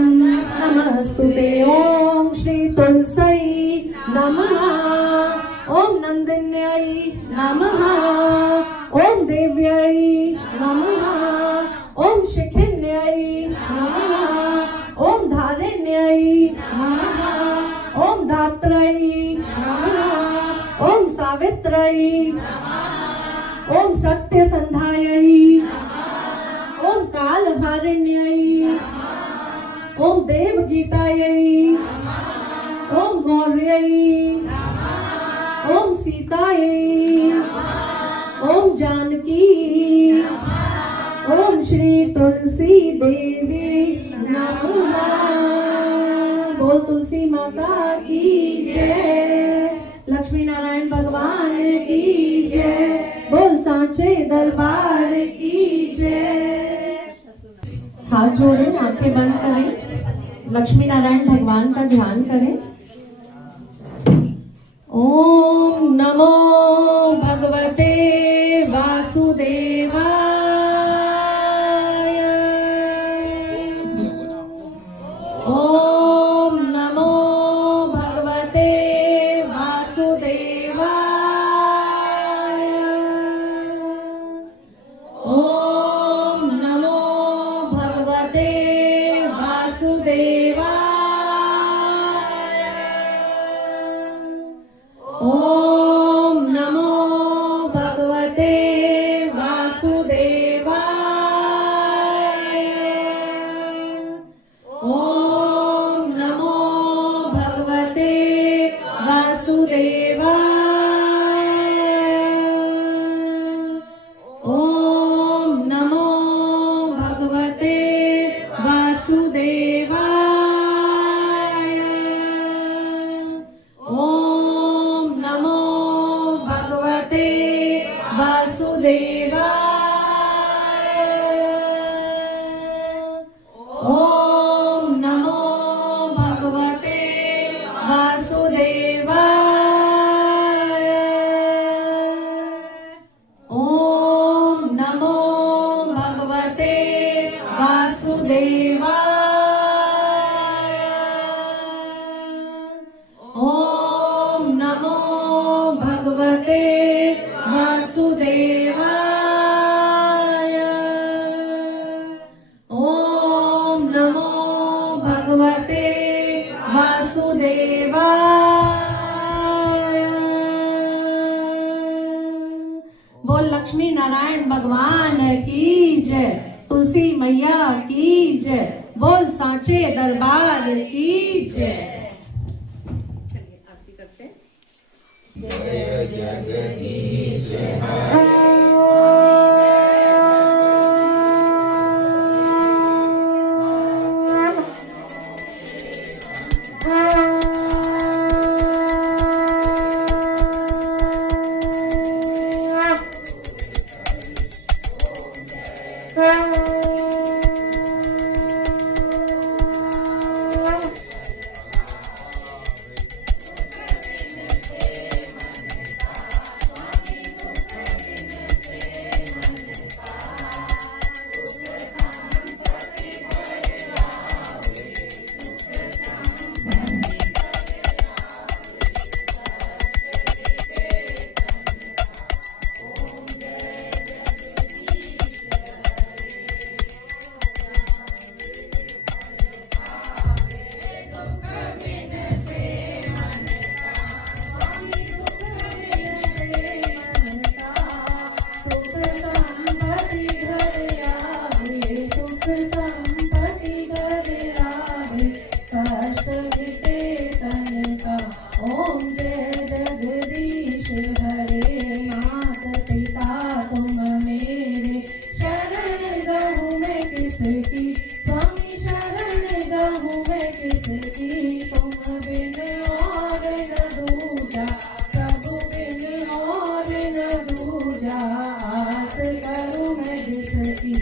नमस्तुते। ओम श्री तुलसी नमः ओम नंदिन्यै नमः ओम देव्यै नमः ओम शिखिन्यै नमः ओम धारिण्यै नमः ओम धात्रै नमः ओम सावित्रै ओम सत्यसंधायै ओम कालहारिण्यै ओम देवगीतायै ओम गौर्यै ओम सीतायै ओम जानकी ओम श्री तुलसी देवी नमः। बोल तुलसी माता की जय लक्ष्मी नारायण भगवान की जय बोल सांचे दरबार की जय। हाथ जोड़ें आंखें बंद करें लक्ष्मी नारायण भगवान का ध्यान करें। ओम नमो भगवते वासुदेवाय ओम नमो भगवते वासुदेवाय ओम नमो भगवते वासुदेवाय ओम नमो भगवते वासुदेवाय ओम नमो भगवते वासुदेवाय ओम नमो भगवते वासुदेवाय ओम नमो भगवते वासुदेवाय ओम नमो भगवते वासुदेवाय ओम नमो भगवते वासुदेवाय ओम नमो भगवते वासुदेवाय ओम नमो भगवते वासुदेवाय। बोल लक्ष्मी नारायण भगवान की जय तुलसी मैया की जय बोल सांचे दरबार की जय। चलिए आरती करते हैं। जय संपत्ति घर आवे, कष्ट मिटे तन का। ओम जय जगदीश हरे, माता पिता तुम मेरे, शरण गहूँ मैं किसकी, स्वामी शरण गहूँ मैं किसकी। तुम बिन और न दूजा, प्रभु बिन और न दूजा, आस करूँ मैं जिसकी।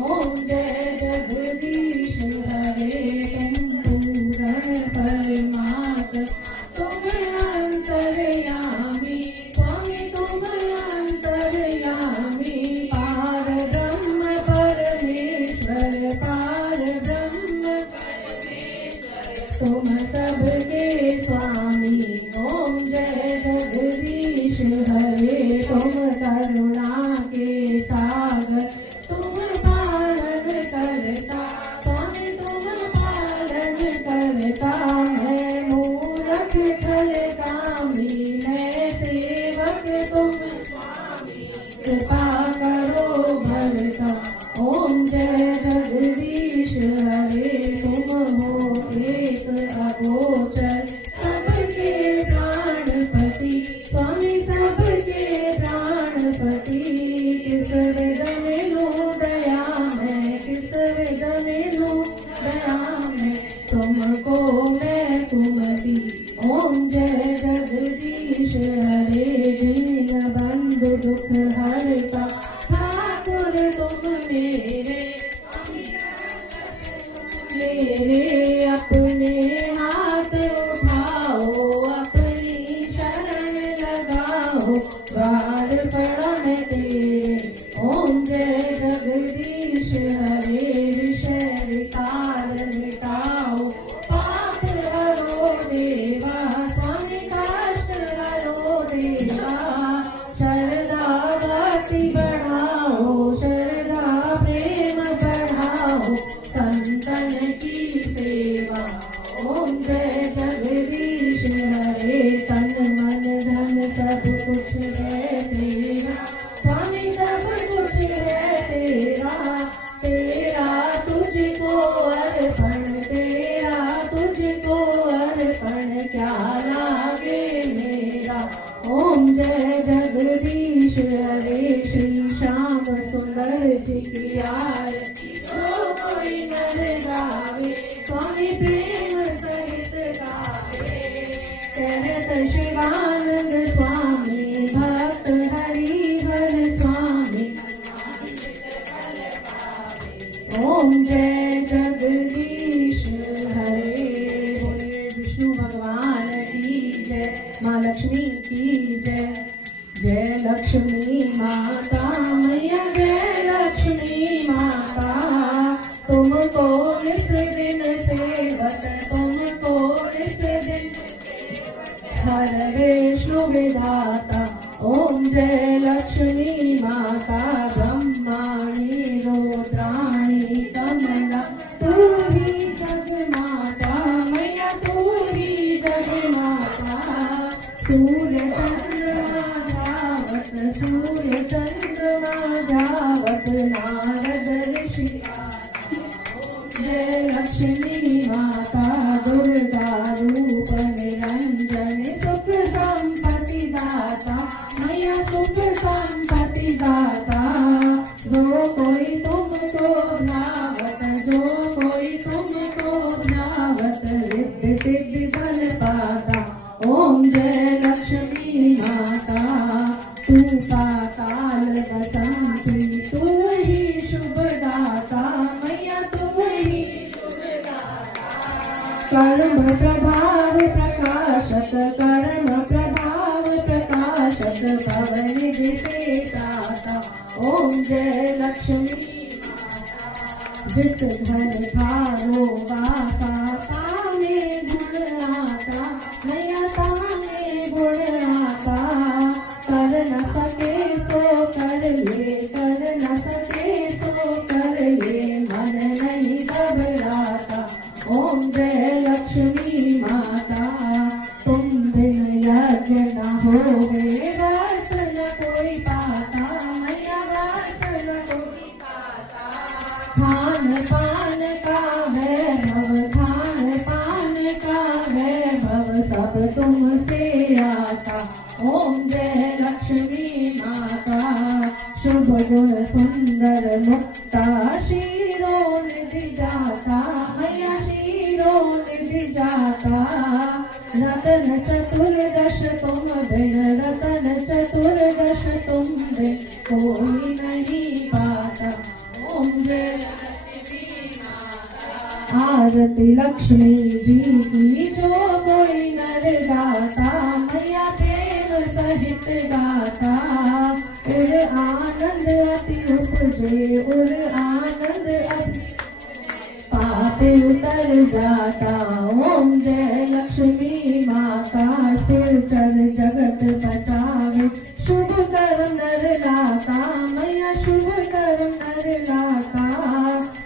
ओम जय जगदीश हरे, तुम पूर्ण परमात्मा, तुम अंतर्यामी, स्वामी तुम अंतर्यामी। पार ब्रह्म परमेश्वर, पार ब्रह्म परमेश्वर, तुम सबके स्वामी। ओम जय जगदीश हरे, तुम करुणा के सागर, तुम पालन करता, स्वामी तुम पालन करता। मैं मूरख फल कामी, मैं सेवक तुम स्वामी, कृपा करो भरता। ओम जय जगदीश हरे, तुम हो एक अगोचर, सबके प्राणपति, स्वामी सबके प्राणपति। किस विध मिलूं दया मैं, किस विध मिलूं दया मैं, तुमको मैं कुमति। ओम जय जगदीश हरे, दीन बंधु दुख हरता, ठाकुर तुम मेरे, मेरे अपने हाथ उठाओ, अपनी शरण लगाओ, द्वार पड़ा मैं तेरे। ओम जय जगदीश हरे, विषय विकार मिटाओ, पाप हरो देवा, स्वामी कष्ट हरो देवा। शरदा भक्ति बढ़ाओ, शरदा प्रेम बढ़ाओ, संतन की सेवा। ओम जय जगदीश हरे, तन मन धन सब कुछ है तेरा, स्वामी सब कुछ है तेरा। तेरा तुझको अर्पण, तेरा तुझको अर्पण, क्या लागे मेरा। ओम जय जगदीश हरे, श्री श्याम सुंदर जी की आरती, जो कोई नर गावे, स्वामी प्रेम सहित गावे। कहत शिवानंद स्वामी, भक्त हरिहर स्वामी। ओम जय जगदीश हरे, बोले विष्णु भगवान की जय, माँ लक्ष्मी की जय। जय लक्ष्मी माता मैया, जय लक्ष्मी माता, तुमको निस दिन सेवक, तुमको निस दिन हर विष्णु विधाता। ओम जय लक्ष्मी माता, ब्रह्माणी रुद्राणी कमला, तू ही जगमाता मैया, तू ही जगमाता। सूर्य चंद्रमा धावत, सूर्य चंद्रमा धावत, नारद ऋषि। जय लक्ष्मी माता, दुर्गा रूप निरंजन, सुख संपत्ति दाता मैया, सुख संपत्ति दाता। जो कोई तुमको भावत, जो कोई तुमको भावत, रिद्धि सिद्धि बल पाता। ओम जय लक्ष्मी माता, तू पाताल बसंती, तू ही शुभदाता मैया, तू ही शुभदाता। कर्म प्रभाव प्रकाशक, कर्म प्रभाव प्रकाशक, पवन विशेषाता। ओम जय लक्ष्मी माता, जिस धन भारो वासा, पावे गुण आता मैया, पावे गुण आता। कर न सके सो कर ले, कर न सके सो कर ले, मन नहीं घबराता। ओम जय लक्ष्मी माता, तुम बिन यज्ञ न होवे, व्रत न कोई पाता मैया, व्रत न कोई पाता। खान पान का वैभव, खान पान का वैभव सब तुमसे आता। ओम जय लक्ष्मी माता, शुभ गुण सुंदर मुक्ता, शीरों निधि जाता, मैया शीरों निधि जाता। रतन चतुर्दश तुम बिन, रतन चतुर्दश तुम बिन कोई नहीं पाता। ओम जय आरती लक्ष्मी जी की जो कोई नर गाता, मैया प्रेम सहित गाता। उर आनंद अति उपजे, उर आनंद अति पाप उतर जाता। ओम जय लक्ष्मी माता, सिर चर जगत बचावे, शुभ कर्म नर लाता, मैया शुभ कर्म नर लाता।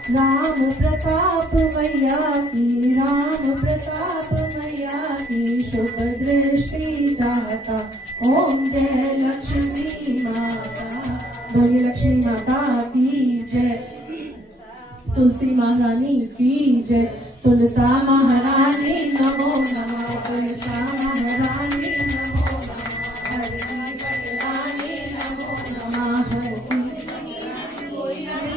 राम प्रताप मैया की, राम प्रताप मैया की, शुभ दृष्टि चाहता। ओम जय लक्ष्मी माता, बोलिए लक्ष्मी माता की जय। तुलसी महारानी की जय, तुलसा महारानी नमो नमः, तुलसा महारानी नमो नमः, हरती पटरानी नमो नमः, हरती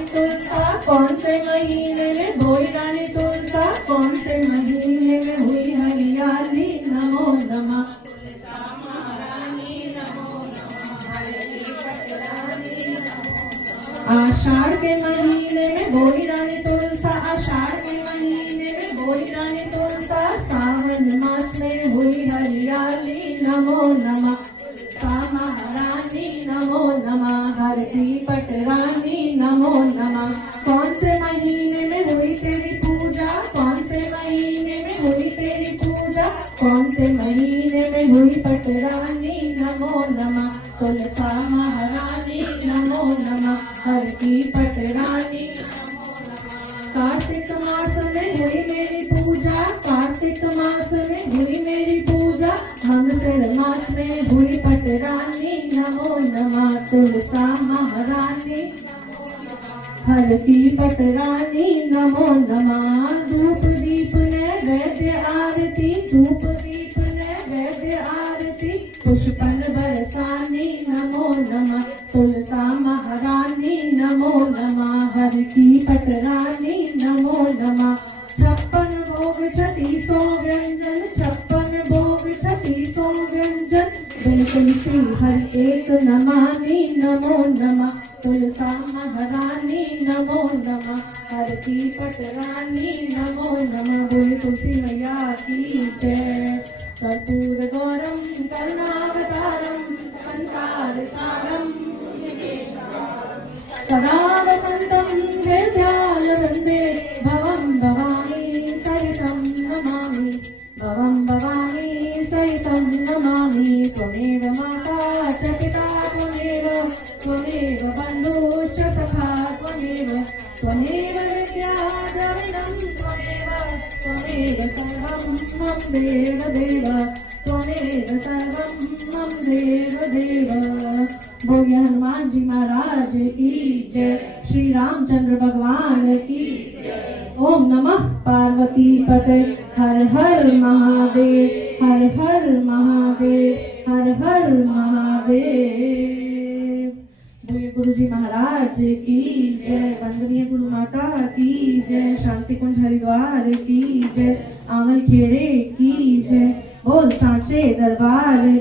तुलसा कौन से महीने में बोई रानी तुलसा, कौन से महीने में हुई हरियाली नमो नमः। तुलसा महारानी नमो नमः, हरती पटरानी नमो। आषाढ़ के महीने में बोई रानी तुलसा, आषाढ़ के महीने में बोई रानी तुलसा, सावन मास में हुई हरियाली नमो नमः। तुलसा महारानी नमो नमः, हरती पटरानी नमो नमः। कौन से महीने में हुई तेरी पूजा, कौन से महीने में हुई तेरी पूजा, कौन से महीने में हुई पटरानी नमो नमः। तुलसा महारानी नमो नमः, हरती पटरानी नमो नमः। कार्तिक मास में हुई मेरी पूजा, कार्तिक मास में हुई मेरी पूजा, मंगल मास में हुई पटरानी नमो नमः। तुलसा महारानी हरती पटरानी नमो नमः। धूप दीप नैवेद्य आरती, धूप दीप नैवेद्य आरती, पुष्पन बरसानी नमो नमः। तुलसा महारानी नमो नमः, हरती पटरानी नमो नमः। 56 भोग 36 व्यंजन, 56 भोग 36 व्यंजन, बिल्कुल श्री हर एक नमामि नमो नमः। तुलसा महारानी नमो नमः, हरती पटरानी नमो नमः। बोले तुलसी मैया की जय। कर्पूर गौरम करुणावतारम, संसार सारम सदा वसंतम हृदयाल वंदे, भवं भवानी सहितं नमामि, भवं भवानी सहितं नमामि। त्वमेव माता च पिता त्वमेव, त्वमेव बन्धुश्च सखा त्वमेव, त्वमेव विद्या द्रविणं त्वमेव, त्वमेव सर्वं मम देव देव, त्वमेव सर्वं मम देव देव। बोलिए हनुमान जी महाराज की जय, श्री रामचंद्र भगवान की जय। ओम नमः पार्वती पते, हर हर महादेव, हर हर महादेव, हर हर महादेव। बोलिए गुरु जी महाराज की जय, वंदनीय गुरु माता की जय, शांति कुंज हरिद्वार की जय, आंगल खेड़े की जय, बोल सांचे दरबार